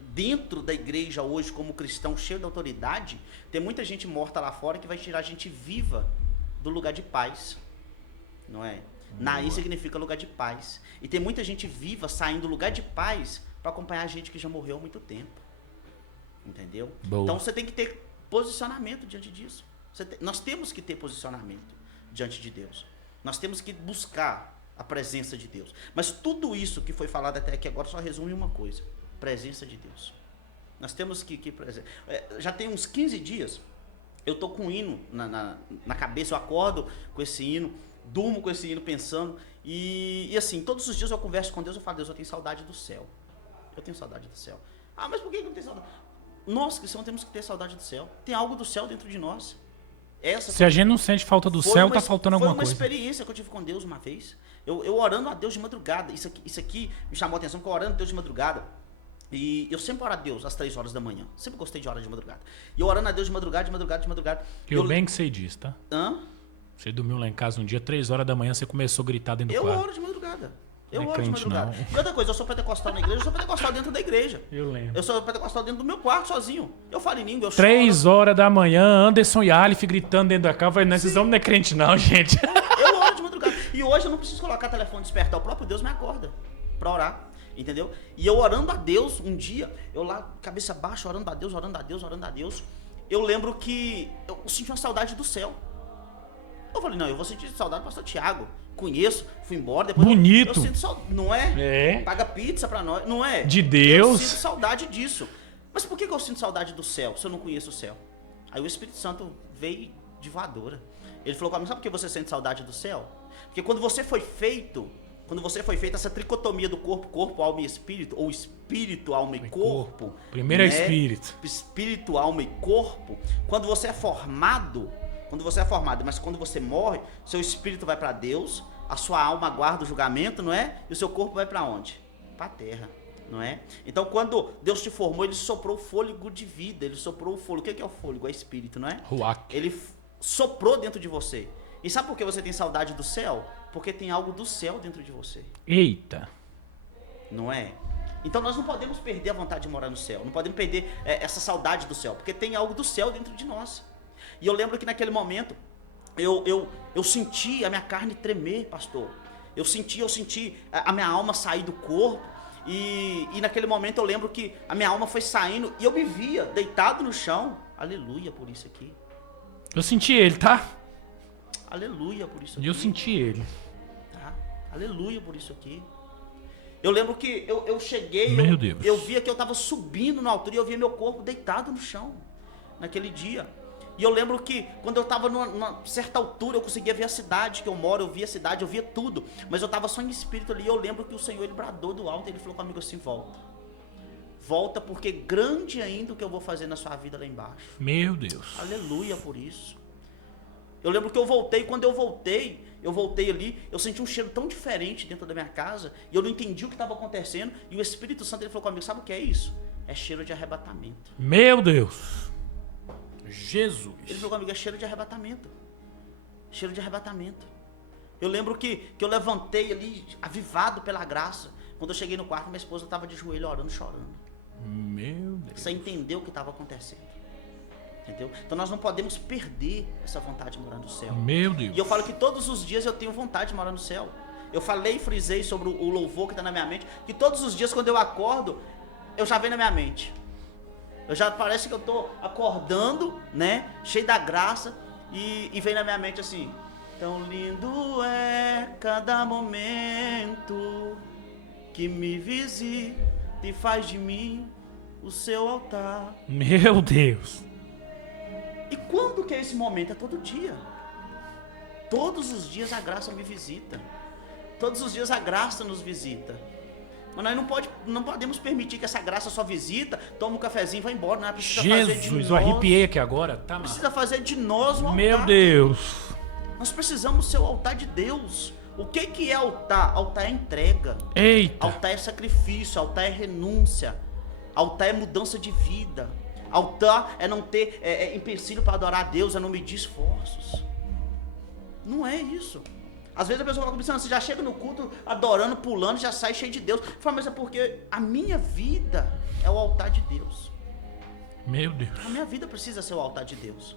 dentro da igreja hoje como cristão cheio de autoridade, tem muita gente morta lá fora que vai tirar a gente viva do lugar de paz, não é? Naim significa lugar de paz. E tem muita gente viva saindo do lugar de paz para acompanhar a gente que já morreu há muito tempo. Entendeu? Boa. Então você tem que ter posicionamento diante disso. Nós temos que ter posicionamento diante de Deus. Nós temos que buscar a presença de Deus. Mas tudo isso que foi falado até aqui agora só resume uma coisa: presença de Deus. Nós temos que já tem uns 15 dias, eu tô com um hino na cabeça, eu acordo com esse hino, durmo com esse hino pensando, e assim, todos os dias eu converso com Deus, eu falo: Deus, eu tenho saudade do céu. Eu tenho saudade do céu. Ah, mas por que não tem saudade? Nós cristãos temos que ter saudade do céu. Tem algo do céu dentro de nós. Se a gente não sente falta do céu, tá faltando alguma coisa. Foi uma experiência que eu tive com Deus uma vez. Eu orando a Deus de madrugada. Isso aqui me chamou a atenção, porque eu orando a Deus de madrugada. E eu sempre oro a Deus às 3 horas da manhã. Sempre gostei de orar de madrugada. E eu orando a Deus de madrugada. Eu bem que sei disso, tá? Hã? Você dormiu lá em casa um dia, 3 horas da manhã, você começou a gritar dentro do quarto. Eu oro de madrugada. Eu Não é oro de crente, madrugada. não. E outra coisa, eu sou pentecostal na igreja, eu sou pentecostal dentro da igreja. Eu lembro. Eu sou pentecostal dentro do meu quarto, sozinho. Eu falo em língua, eu 3 horas da manhã, Anderson e Alif gritando dentro da casa. Eu falei: não, esses homens não é crente não, gente. Eu oro de madrugada. E hoje eu não preciso colocar telefone despertar. O próprio Deus me acorda pra orar. Entendeu? E eu orando a Deus um dia, eu lá, cabeça baixa, orando a Deus. Eu lembro que eu senti uma saudade do céu. Eu falei: não, eu vou sentir saudade do pastor Tiago. Conheço, fui embora. Depois Bonito. Eu sinto saudade, não é? É. Paga pizza pra nós, não é? De Deus. Eu sinto saudade disso. Mas por que eu sinto saudade do céu, se eu não conheço o céu? Aí o Espírito Santo veio de voadora. Ele falou comigo: sabe por que você sente saudade do céu? Porque quando você foi feito, essa tricotomia do corpo, alma e espírito, ou espírito, alma e corpo. Primeiro é né? espírito. Espírito, alma e corpo. Quando você é formado, mas quando você morre, seu espírito vai para Deus, a sua alma aguarda o julgamento, não é? E o seu corpo vai para onde? Para a terra, não é? Então, quando Deus te formou, ele soprou o fôlego de vida, ele soprou o fôlego. O que é o fôlego? É espírito, não é? Ruach. Ele soprou dentro de você. E sabe por que você tem saudade do céu? Porque tem algo do céu dentro de você. Eita. Não é? Então nós não podemos perder a vontade de morar no céu. Não podemos perder essa saudade do céu. Porque tem algo do céu dentro de nós. E eu lembro que naquele momento, eu senti a minha carne tremer, pastor. Eu senti a minha alma sair do corpo. E naquele momento eu lembro que a minha alma foi saindo. E eu me via deitado no chão. Aleluia por isso aqui. Eu senti ele, tá? Aleluia por isso aqui. E eu senti ele. Tá? Aleluia por isso aqui. Eu lembro que eu cheguei, Meu Deus. eu via que eu estava subindo na altura e eu via meu corpo deitado no chão, naquele dia. E eu lembro que quando eu estava numa certa altura, eu conseguia ver a cidade que eu moro, eu via a cidade, eu via tudo. Mas eu estava só em espírito ali e eu lembro que o Senhor, ele bradou do alto, ele falou comigo assim: volta. Volta, porque grande ainda o que eu vou fazer na sua vida lá embaixo. Meu Deus. Aleluia por isso. Eu lembro que eu voltei, quando eu voltei ali, eu senti um cheiro tão diferente dentro da minha casa, e eu não entendi o que estava acontecendo, e o Espírito Santo, ele falou comigo: sabe o que é isso? É cheiro de arrebatamento. Meu Deus. Jesus. Ele falou comigo: é cheiro de arrebatamento. Cheiro de arrebatamento. Eu lembro que eu levantei ali, avivado pela graça. Quando eu cheguei no quarto, minha esposa estava de joelho orando, chorando. Meu Deus. Sem entender o que estava acontecendo. Entendeu? Então nós não podemos perder essa vontade de morar no céu. Meu Deus. E eu falo que todos os dias eu tenho vontade de morar no céu. Eu falei e frisei sobre o louvor que está na minha mente, que todos os dias quando eu acordo, eu já venho na minha mente: Eu já parece que eu tô acordando, né? Cheio da graça. E vem na minha mente assim: tão lindo é cada momento que me visita e faz de mim o seu altar. Meu Deus. E quando que é esse momento? É todo dia. Todos os dias a graça me visita. Todos os dias a graça nos visita. Mas nós não podemos permitir que essa graça só visita, toma um cafezinho e vai embora. Não precisa fazer de Jesus, nós. eu arrepiei aqui agora. Tá, mano. Precisa fazer de nós um altar. Meu Deus. Nós precisamos ser o altar de Deus. O que é altar? Altar é entrega. Eita. Altar é sacrifício. Altar é renúncia. Altar é mudança de vida. Altar é não ter empecilho para adorar a Deus, é não medir esforços. Não é isso. Às vezes a pessoa fala pensando, você já chega no culto adorando, pulando, já sai cheio de Deus. Fala, mas é porque a minha vida é o altar de Deus. Meu Deus. A minha vida precisa ser o altar de Deus.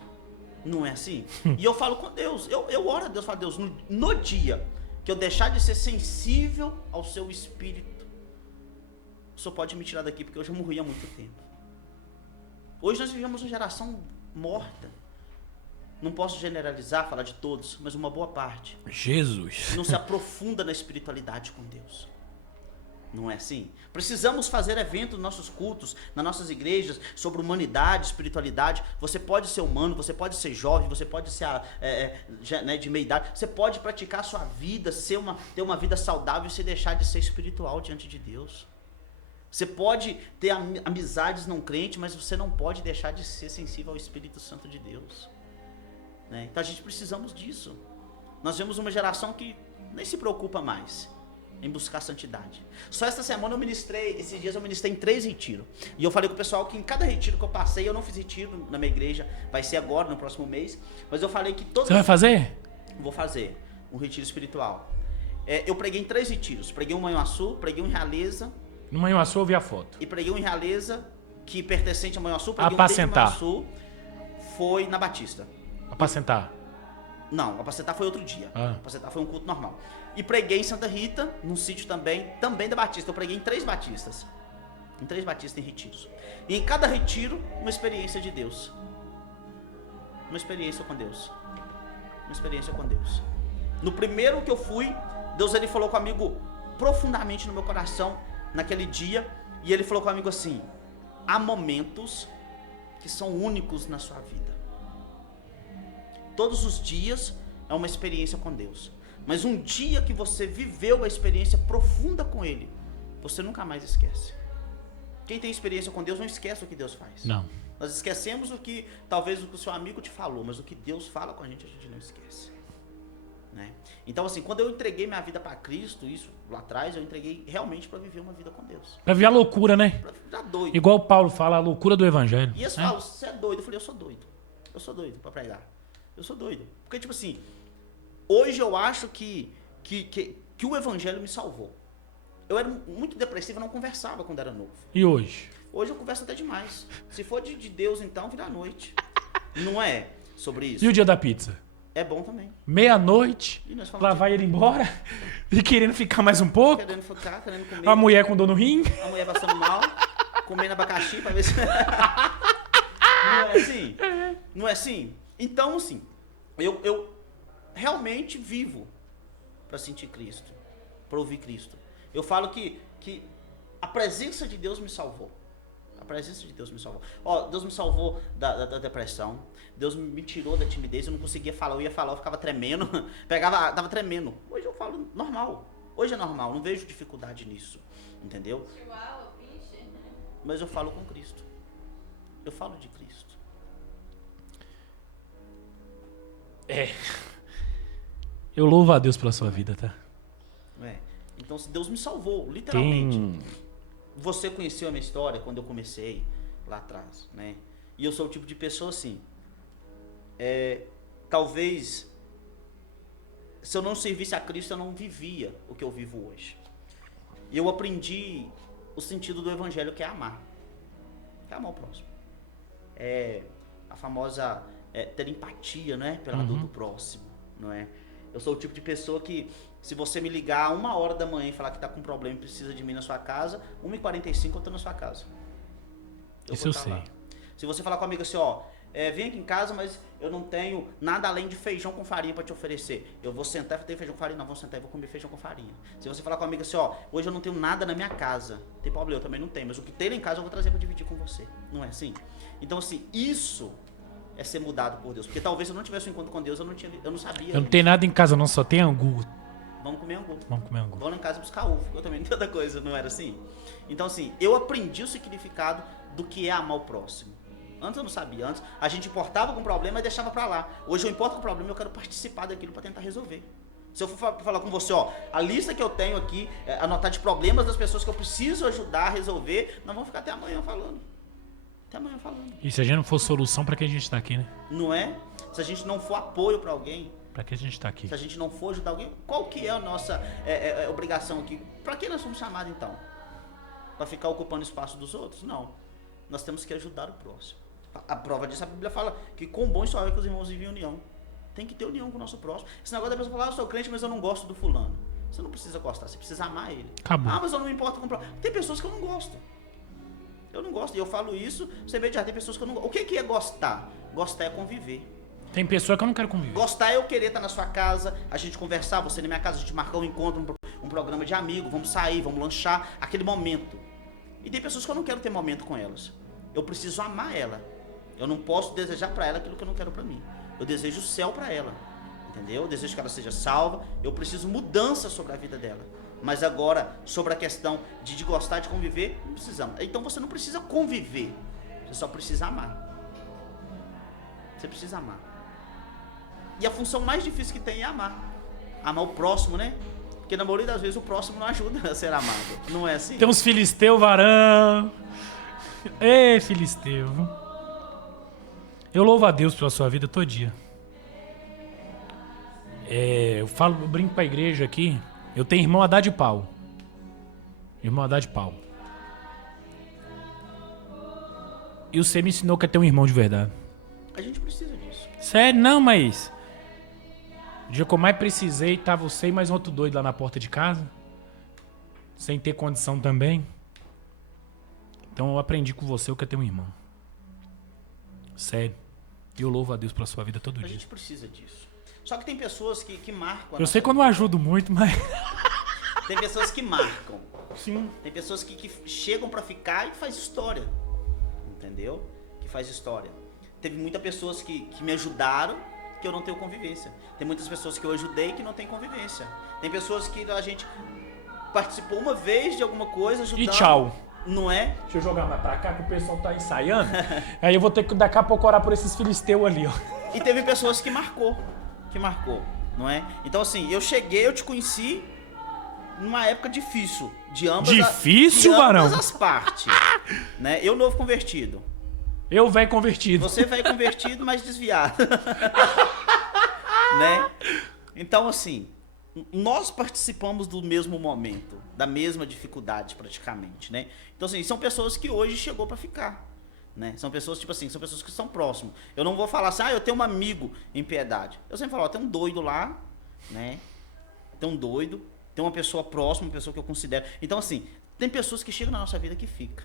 Não é assim? E eu falo com Deus, eu oro a Deus, falo, Deus, no dia que eu deixar de ser sensível ao seu espírito, o Senhor pode me tirar daqui, porque eu já morri há muito tempo. Hoje nós vivemos uma geração morta. Não posso generalizar, falar de todos, mas uma boa parte Jesus. não se aprofunda na espiritualidade com Deus. Não é assim? Precisamos fazer eventos nos nossos cultos, nas nossas igrejas, sobre humanidade, espiritualidade. Você pode ser humano, você pode ser jovem, você pode ser de meia idade. Você pode praticar a sua vida, ter uma vida saudável e se deixar de ser espiritual diante de Deus. Você pode ter amizades não crentes, mas você não pode deixar de ser sensível ao Espírito Santo de Deus. Né? Então a gente precisamos disso. Nós vemos uma geração que nem se preocupa mais em buscar santidade. Só esta semana esses dias eu ministrei em 3 retiros. E eu falei com o pessoal que em cada retiro que eu passei, eu não fiz retiro na minha igreja, vai ser agora, no próximo mês, mas eu falei que todos... Você vai fazer? Vou fazer um retiro espiritual. Eu preguei em 3 retiros. Preguei um em Manhuaçu, preguei um em Realeza. No Manhuaçu eu vi a foto. E preguei um em Realeza, que pertencente a Manhuaçu, preguei Apacentar. um dentro de Manhuaçu, foi na Batista. Apacentar. Não, apacentar foi outro dia. Apacentar foi um culto normal. E preguei em Santa Rita, num sítio também da Batista. Eu preguei em 3 batistas. Em 3 batistas em retiros. E em cada retiro, uma experiência de Deus. Uma experiência com Deus. Uma experiência com Deus. No primeiro que eu fui, Deus ele falou comigo profundamente no meu coração, naquele dia. E ele falou comigo assim: há momentos que são únicos na sua vida. Todos os dias é uma experiência com Deus. Mas um dia que você viveu a experiência profunda com Ele, você nunca mais esquece. Quem tem experiência com Deus não esquece o que Deus faz. Não. Nós esquecemos talvez o que o seu amigo te falou, mas o que Deus fala com a gente não esquece. Né? Então assim, quando eu entreguei minha vida para Cristo, isso lá atrás, eu entreguei realmente para viver uma vida com Deus. Pra ver a loucura, né? Pra ficar doido. Igual o Paulo fala, a loucura do evangelho. E eles falam, você é doido? Eu falei, eu sou doido. Eu sou doido para pregar. Eu sou doido. Porque, tipo assim, hoje eu acho que o evangelho me salvou. Eu era muito depressivo, eu não conversava quando era novo. E hoje? Hoje eu converso até demais. Se for de Deus, então, vira a noite. Não é sobre isso. E o dia da pizza? É bom também. Meia-noite, E nós lá falamos vai ele embora e querendo ficar mais um pouco. querendo ficar, querendo comer. A mulher com dor no rim. A mulher passando mal, comendo abacaxi pra ver se... Não é assim? Não é assim? Então, assim, eu realmente vivo para sentir Cristo, para ouvir Cristo. Eu falo que a presença de Deus me salvou. A presença de Deus me salvou. Deus me salvou da depressão. Deus me tirou da timidez. Eu não conseguia falar. Eu ia falar, eu ficava tremendo. Tava tremendo. Hoje eu falo normal. Hoje é normal. Não vejo dificuldade nisso. Entendeu? Mas eu falo com Cristo. Eu falo de Cristo. Eu louvo a Deus pela sua vida, tá? Então, se Deus me salvou, literalmente. Você conheceu a minha história quando eu comecei lá atrás, né? E eu sou o tipo de pessoa assim. Talvez, se eu não servisse a Cristo, eu não vivia o que eu vivo hoje. E eu aprendi o sentido do evangelho, que é amar. Que é amar o próximo. A famosa ter empatia, né? Pela dor do próximo, não é? Eu sou o tipo de pessoa que, se você me ligar 1h da manhã e falar que tá com problema e precisa de mim na sua casa, 1h45 eu tô na sua casa. Isso eu sei. Lá. Se você falar com a amiga assim, ó, vem aqui em casa, mas eu não tenho nada além de feijão com farinha pra te oferecer. Eu vou sentar e ter feijão com farinha? Não, vou sentar e vou comer feijão com farinha. Se você falar com a amiga assim, ó, hoje eu não tenho nada na minha casa. Tem problema, eu também não tenho, mas o que tem lá em casa eu vou trazer pra dividir com você. Não é assim? Então, assim, isso é ser mudado por Deus. Porque talvez se eu não tivesse um encontro com Deus, eu não sabia. Eu não tenho nada em casa não, só tem angu. Vamos comer angu. Vamos comer angu. Vou lá em casa buscar ovo. Eu também não tenho outra coisa, não era assim? Então, assim, eu aprendi o significado do que é amar o próximo. Antes eu não sabia. Antes a gente importava com o problema e deixava pra lá. Hoje eu importo com o problema e eu quero participar daquilo pra tentar resolver. Se eu for falar com você, ó, a lista que eu tenho aqui, anotar de problemas das pessoas que eu preciso ajudar a resolver, nós vamos ficar até amanhã falando. Até amanhã falando. E se a gente não for solução, pra que a gente tá aqui, né? Não é? Se a gente não for apoio pra alguém, Pra que a gente tá aqui? se a gente não for ajudar alguém, qual que é a nossa obrigação aqui? Pra que nós somos chamados então? Pra ficar ocupando o espaço dos outros? Não. Nós temos que ajudar o próximo. A prova disso, a Bíblia fala que com bom e suave que os irmãos vivem em união. Tem que ter união com o nosso próximo. Esse negócio da pessoa falar, eu sou crente, mas eu não gosto do fulano. Você não precisa gostar, você precisa amar ele. Acabou. Ah, mas eu não me importo com o próximo. Tem pessoas que eu não gosto. Eu não gosto. E eu falo isso, você vê, já tem pessoas que eu não gosto. O que é gostar? Gostar é conviver. Tem pessoa que eu não quero conviver. Gostar é eu querer estar na sua casa, a gente conversar, você na minha casa, a gente marcar um encontro, um programa de amigo, vamos sair, vamos lanchar, aquele momento. E tem pessoas que eu não quero ter momento com elas. Eu preciso amar ela. Eu não posso desejar pra ela aquilo que eu não quero pra mim. Eu desejo o céu pra ela. Entendeu? Eu desejo que ela seja salva. Eu preciso mudança sobre a vida dela. Mas agora, sobre a questão de gostar de conviver, não precisamos. Então você não precisa conviver. Você só precisa amar. Você precisa amar. E a função mais difícil que tem é amar. Amar o próximo, né? Porque na maioria das vezes o próximo não ajuda a ser amado. Não é assim? Temos Filisteu, varão. Ei, Filisteu. Eu louvo a Deus pela sua vida todo dia. Eu brinco pra igreja aqui. Eu tenho irmão a dar de pau. Irmão a dar de pau. E você me ensinou que é ter um irmão de verdade. A gente precisa disso. Sério? Não, mas... O dia que eu mais precisei, tá você e mais um outro doido lá na porta de casa. Sem ter condição também. Então eu aprendi com você o que é ter um irmão. Sério. E eu louvo a Deus pela sua vida todo A dia. gente precisa disso. Só que tem pessoas que marcam. Eu sei que eu não ajudo muito, mas... Tem pessoas que marcam. Sim. Tem pessoas que chegam pra ficar e faz história. Entendeu? Que faz história. Teve muitas pessoas que me ajudaram que eu não tenho convivência. Tem muitas pessoas que eu ajudei que não tem convivência. Tem pessoas que a gente participou uma vez de alguma coisa, ajudando. E tchau. Não é? Deixa eu jogar mais pra cá que o pessoal tá ensaiando. Aí eu vou ter que daqui a pouco orar por esses filisteus ali, ó. E teve pessoas que marcou, não é? Então assim, eu cheguei, eu te conheci numa época difícil, de ambas, Difícil, de varão? ambas as partes, né? Eu novo convertido, Eu, velho convertido. você velho convertido, mas desviado, né? Então assim, nós participamos do mesmo momento, da mesma dificuldade praticamente, né? Então assim, são pessoas que hoje chegou pra ficar. Né? São pessoas, tipo assim, são pessoas que são próximas. Eu não vou falar assim, eu tenho um amigo em Piedade. Eu sempre falo, ó, tem um doido lá, né? Tem um doido, tem uma pessoa próxima, uma pessoa que eu considero. Então, assim, tem pessoas que chegam na nossa vida que fica.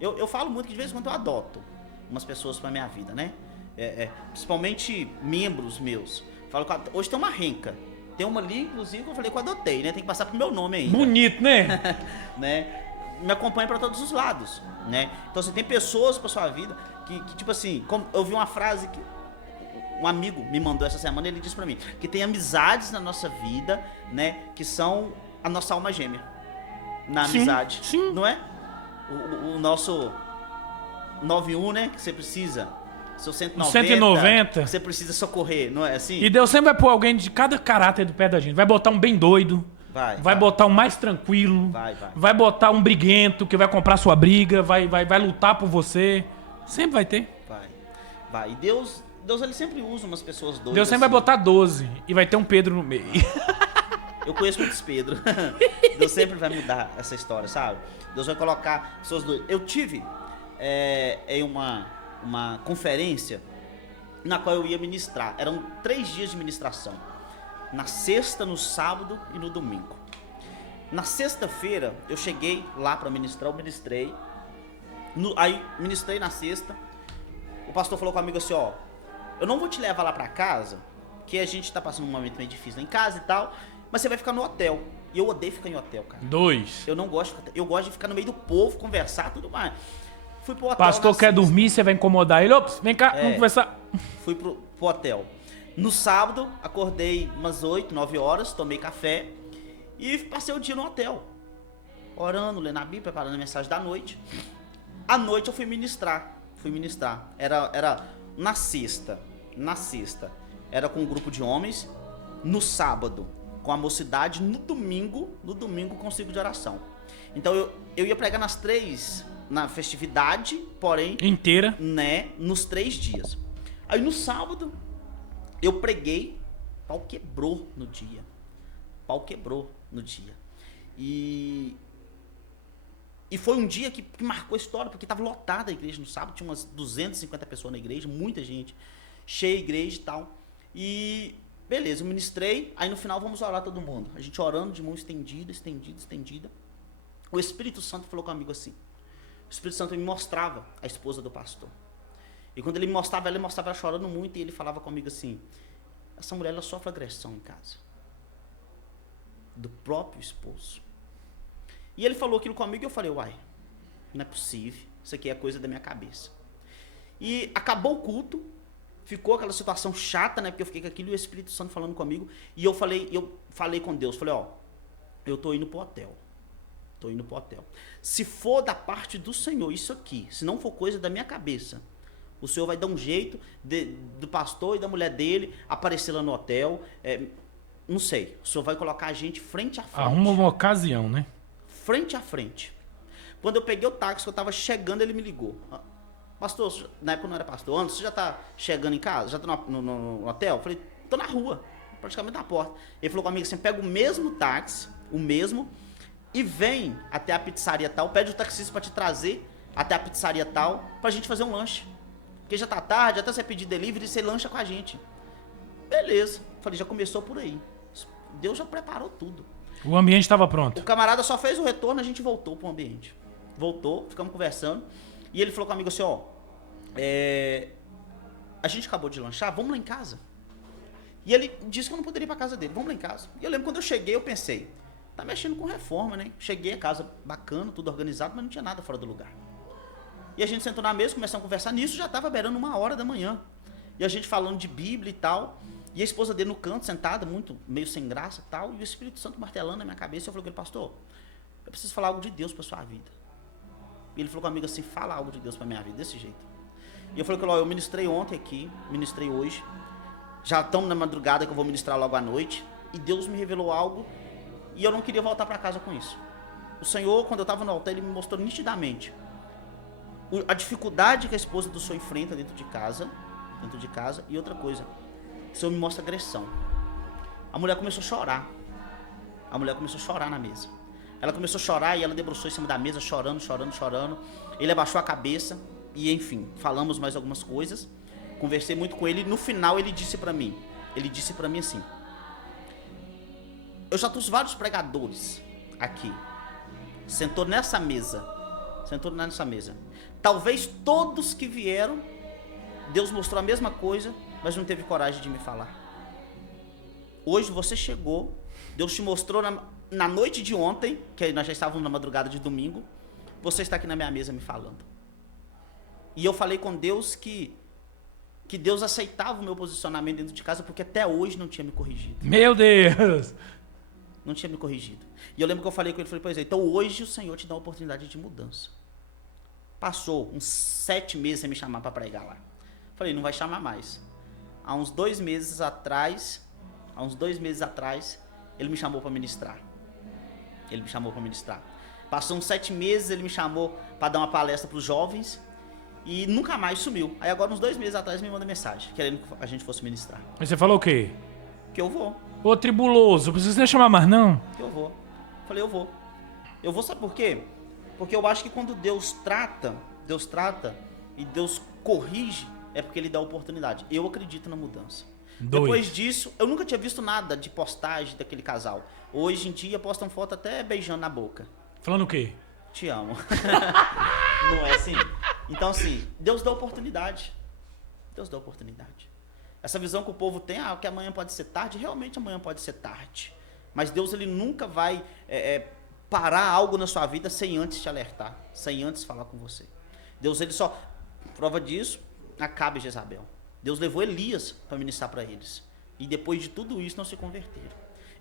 Eu falo muito que de vez em quando eu adoto umas pessoas pra minha vida, né? Principalmente membros meus. Falo, hoje tem uma renca. Tem uma ali, inclusive, que eu falei que eu adotei, né? Tem que passar pro meu nome ainda. Bonito, né? Né? Me acompanha para todos os lados, né? Então assim, tem pessoas para sua vida que tipo assim, como eu vi uma frase que um amigo me mandou essa semana, ele disse para mim que tem amizades na nossa vida, né, que são a nossa alma gêmea na Sim, amizade, sim. não é? O nosso 91, né, que você precisa, seu 190, 190. que você precisa socorrer, não é assim? E Deus sempre vai pôr alguém de cada caráter do pé da gente. Vai botar um bem doido. Vai botar um mais tranquilo. Vai botar um briguento que vai comprar sua briga. Vai lutar por você. Sempre vai ter. Vai. E Deus ele sempre usa umas pessoas doidas. Deus sempre vai botar 12. E vai ter um Pedro no meio. Eu conheço muitos Pedro. Deus sempre vai mudar essa história, sabe? Deus vai colocar pessoas doidas. Eu tive em uma conferência na qual eu ia ministrar. Eram 3 dias de ministração. Na sexta, no sábado e no domingo. Na sexta-feira, eu cheguei lá para ministrar, eu ministrei. Aí ministrei na sexta. O pastor falou comigo assim, ó, eu não vou te levar lá pra casa, que a gente tá passando um momento meio difícil lá em casa e tal, mas você vai ficar no hotel. E eu odeio ficar em hotel, cara. 2. Eu não gosto, eu gosto de ficar no meio do povo, conversar, tudo mais. Fui pro hotel. Pastor quer dormir, você vai incomodar ele. Ops, vem cá, vamos conversar. Fui pro hotel. No sábado, acordei umas 8, 9 horas, tomei café e passei o dia no hotel. Orando, lendo a Bíblia, preparando a mensagem da noite. À noite eu fui ministrar. Era na sexta. Era com um grupo de homens. No sábado, com a mocidade. No domingo, com o ciclo de oração. Então eu ia pregar nas 3, na festividade, porém... Inteira. Né, nos 3 dias. Aí no sábado, eu preguei, pau quebrou no dia. E foi um dia que marcou a história, porque estava lotada a igreja no sábado, tinha umas 250 pessoas na igreja, muita gente, cheia a igreja e tal. E beleza, eu ministrei, aí no final vamos orar todo mundo. A gente orando de mão estendida. O Espírito Santo falou comigo assim. O Espírito Santo me mostrava a esposa do pastor. E quando ele me mostrava ela chorando muito, e ele falava comigo assim, essa mulher ela sofre agressão em casa. Do próprio esposo. E ele falou aquilo comigo e eu falei, uai, não é possível, isso aqui é coisa da minha cabeça. E acabou o culto, ficou aquela situação chata, né, porque eu fiquei com aquilo e o Espírito Santo falando comigo, e eu falei com Deus, falei, ó, eu tô indo pro hotel. Se for da parte do Senhor isso aqui, se não for coisa da minha cabeça, o Senhor vai dar um jeito do pastor e da mulher dele aparecer lá no hotel, não sei, o Senhor vai colocar a gente frente a frente. Arruma uma ocasião, né? Frente a frente. Quando eu peguei o táxi, que eu tava chegando, ele me ligou. Pastor, na época eu não era pastor, antes, você já tá chegando em casa? Já tá no hotel? Eu falei, tô na rua, praticamente na porta. Ele falou comigo assim, pega o mesmo táxi, e vem até a pizzaria tal, pede o taxista pra te trazer até a pizzaria tal, pra gente fazer um lanche. Porque já tá tarde, até você pedir delivery e você lancha com a gente. Beleza. Falei, já começou por aí. Deus já preparou tudo. O ambiente estava pronto. O camarada só fez o retorno, a gente voltou pro ambiente. Voltou, ficamos conversando. E ele falou comigo assim, ó, a gente acabou de lanchar, vamos lá em casa. E ele disse que eu não poderia ir pra casa dele, vamos lá em casa. E eu lembro quando eu cheguei, eu pensei, tá mexendo com reforma, né? Cheguei a casa bacana, tudo organizado, mas não tinha nada fora do lugar. E a gente sentou na mesa, começamos a conversar, nisso já tava beirando 1h da manhã. E a gente falando de Bíblia e tal. E a esposa dele no canto, sentada, meio sem graça e tal. E o Espírito Santo martelando na minha cabeça. E eu falei com ele, pastor, eu preciso falar algo de Deus pra sua vida. E ele falou comigo assim, fala algo de Deus pra minha vida, desse jeito. E eu falei com ele, ó, eu ministrei ontem aqui, ministrei hoje. Já estamos na madrugada que eu vou ministrar logo à noite. E Deus me revelou algo. E eu não queria voltar pra casa com isso. O Senhor, quando eu estava no altar, ele me mostrou nitidamente a dificuldade que a esposa do Senhor enfrenta dentro de casa. E outra coisa, o Senhor me mostra agressão. A mulher começou a chorar. Na mesa. Ela começou a chorar e ela debruçou em cima da mesa, chorando. Ele abaixou a cabeça e, enfim, falamos mais algumas coisas. Conversei muito com ele e no final ele disse pra mim assim, eu já trouxe vários pregadores aqui. Sentou nessa mesa. Talvez todos que vieram, Deus mostrou a mesma coisa, mas não teve coragem de me falar. Hoje você chegou, Deus te mostrou na noite de ontem, que nós já estávamos na madrugada de domingo, você está aqui na minha mesa me falando. E eu falei com Deus que Deus aceitava o meu posicionamento dentro de casa, porque até hoje não tinha me corrigido. Meu Deus! Não tinha me corrigido. E eu lembro que eu falei com ele, pois é, então hoje o Senhor te dá uma oportunidade de mudança. Passou uns 7 meses sem me chamar para pregar lá. Falei, não vai chamar mais. Há uns 2 meses atrás, ele me chamou para ministrar. Passou uns 7 meses, ele me chamou para dar uma palestra para os jovens e nunca mais sumiu. Aí agora, uns 2 meses atrás, me manda mensagem, querendo que a gente fosse ministrar. Aí você falou o quê? Que eu vou. Ô, tribuloso, precisa nem chamar mais não? Que eu vou. Falei, eu vou. Eu vou, sabe por quê? Porque eu acho que quando Deus trata e Deus corrige, é porque Ele dá oportunidade. Eu acredito na mudança. 2. Depois disso, eu nunca tinha visto nada de postagem daquele casal. Hoje em dia, postam foto até beijando na boca. Falando o quê? Te amo. Não é assim? Então, assim, Deus dá oportunidade. Deus dá oportunidade. Essa visão que o povo tem, que amanhã pode ser tarde, realmente amanhã pode ser tarde. Mas Deus, ele nunca vai parar algo na sua vida sem antes te alertar, sem antes falar com você. Deus, ele só... Prova disso, Acabe e Jezabel. Deus levou Elias para ministrar para eles. E depois de tudo isso, não se converteram.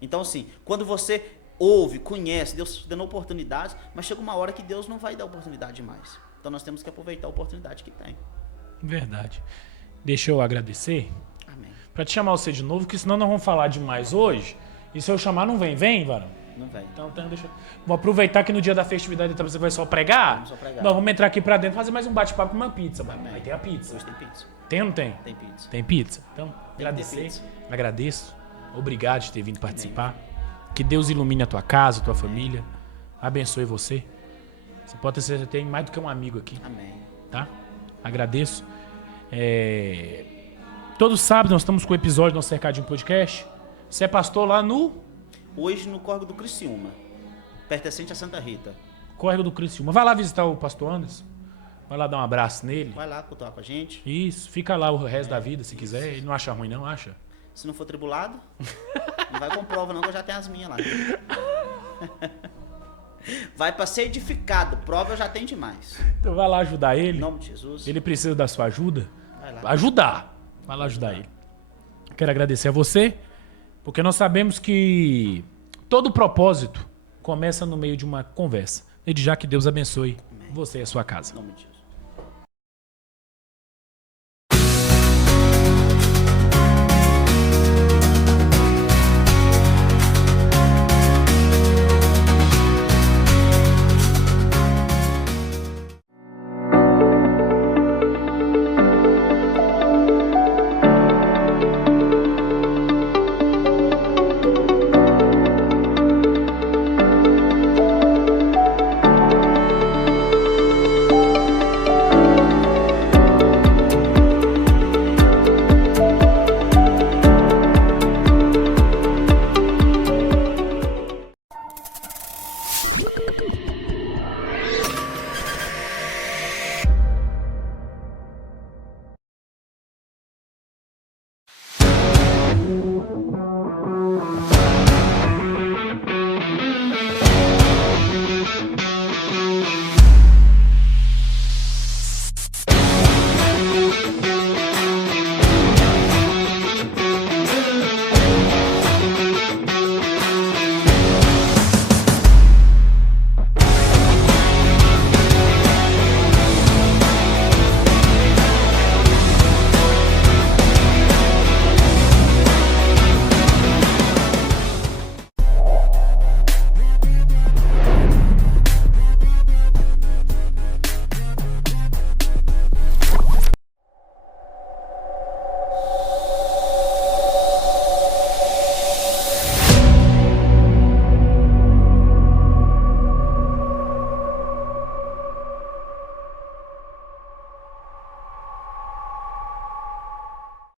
Então, assim, quando você ouve, conhece, Deus te dando oportunidades, mas chega uma hora que Deus não vai dar oportunidade mais. Então, nós temos que aproveitar a oportunidade que tem. Verdade. Deixa eu agradecer. Amém. Pra te chamar você de novo, que senão nós vamos falar demais hoje. E se eu chamar, não vem. Vem, varão? Não vai. Então deixa. Vou aproveitar que no dia da festividade você vai só pregar. Vamos só pregar. Nós vamos entrar aqui pra dentro e fazer mais um bate-papo com uma pizza, mano. Aí tem a pizza. Hoje tem pizza. Tem ou não tem? Tem pizza. Tem pizza? Então, Tem agradecer. pizza. Agradeço. Obrigado de ter vindo participar. Que Deus ilumine a tua casa, a tua família. Abençoe você. Você pode ter certeza que tem mais do que um amigo aqui, Amém. tá? Agradeço. Todo sábado nós estamos com o episódio do nosso Cercadinho Podcast. Você é pastor lá no Hoje no Córrego do Criciúma, pertencente a Santa Rita. Córrego do Criciúma. Vai lá visitar o pastor Anderson. Vai lá dar um abraço nele. Vai lá cultuar com a gente. Isso, fica lá o resto da vida, se quiser. Ele não acha ruim, não, acha? Se não for tribulado, não vai com prova não, que eu já tenho as minhas lá. Vai para ser edificado, prova eu já tenho demais. Então vai lá ajudar Em ele. nome de Jesus. Ele precisa da sua ajuda. Vai lá. Ajudar. Vai lá ajudar ele. Quero agradecer a você, porque nós sabemos que todo propósito começa no meio de uma conversa. E de já que Deus abençoe você e a sua casa. Em nome de Jesus.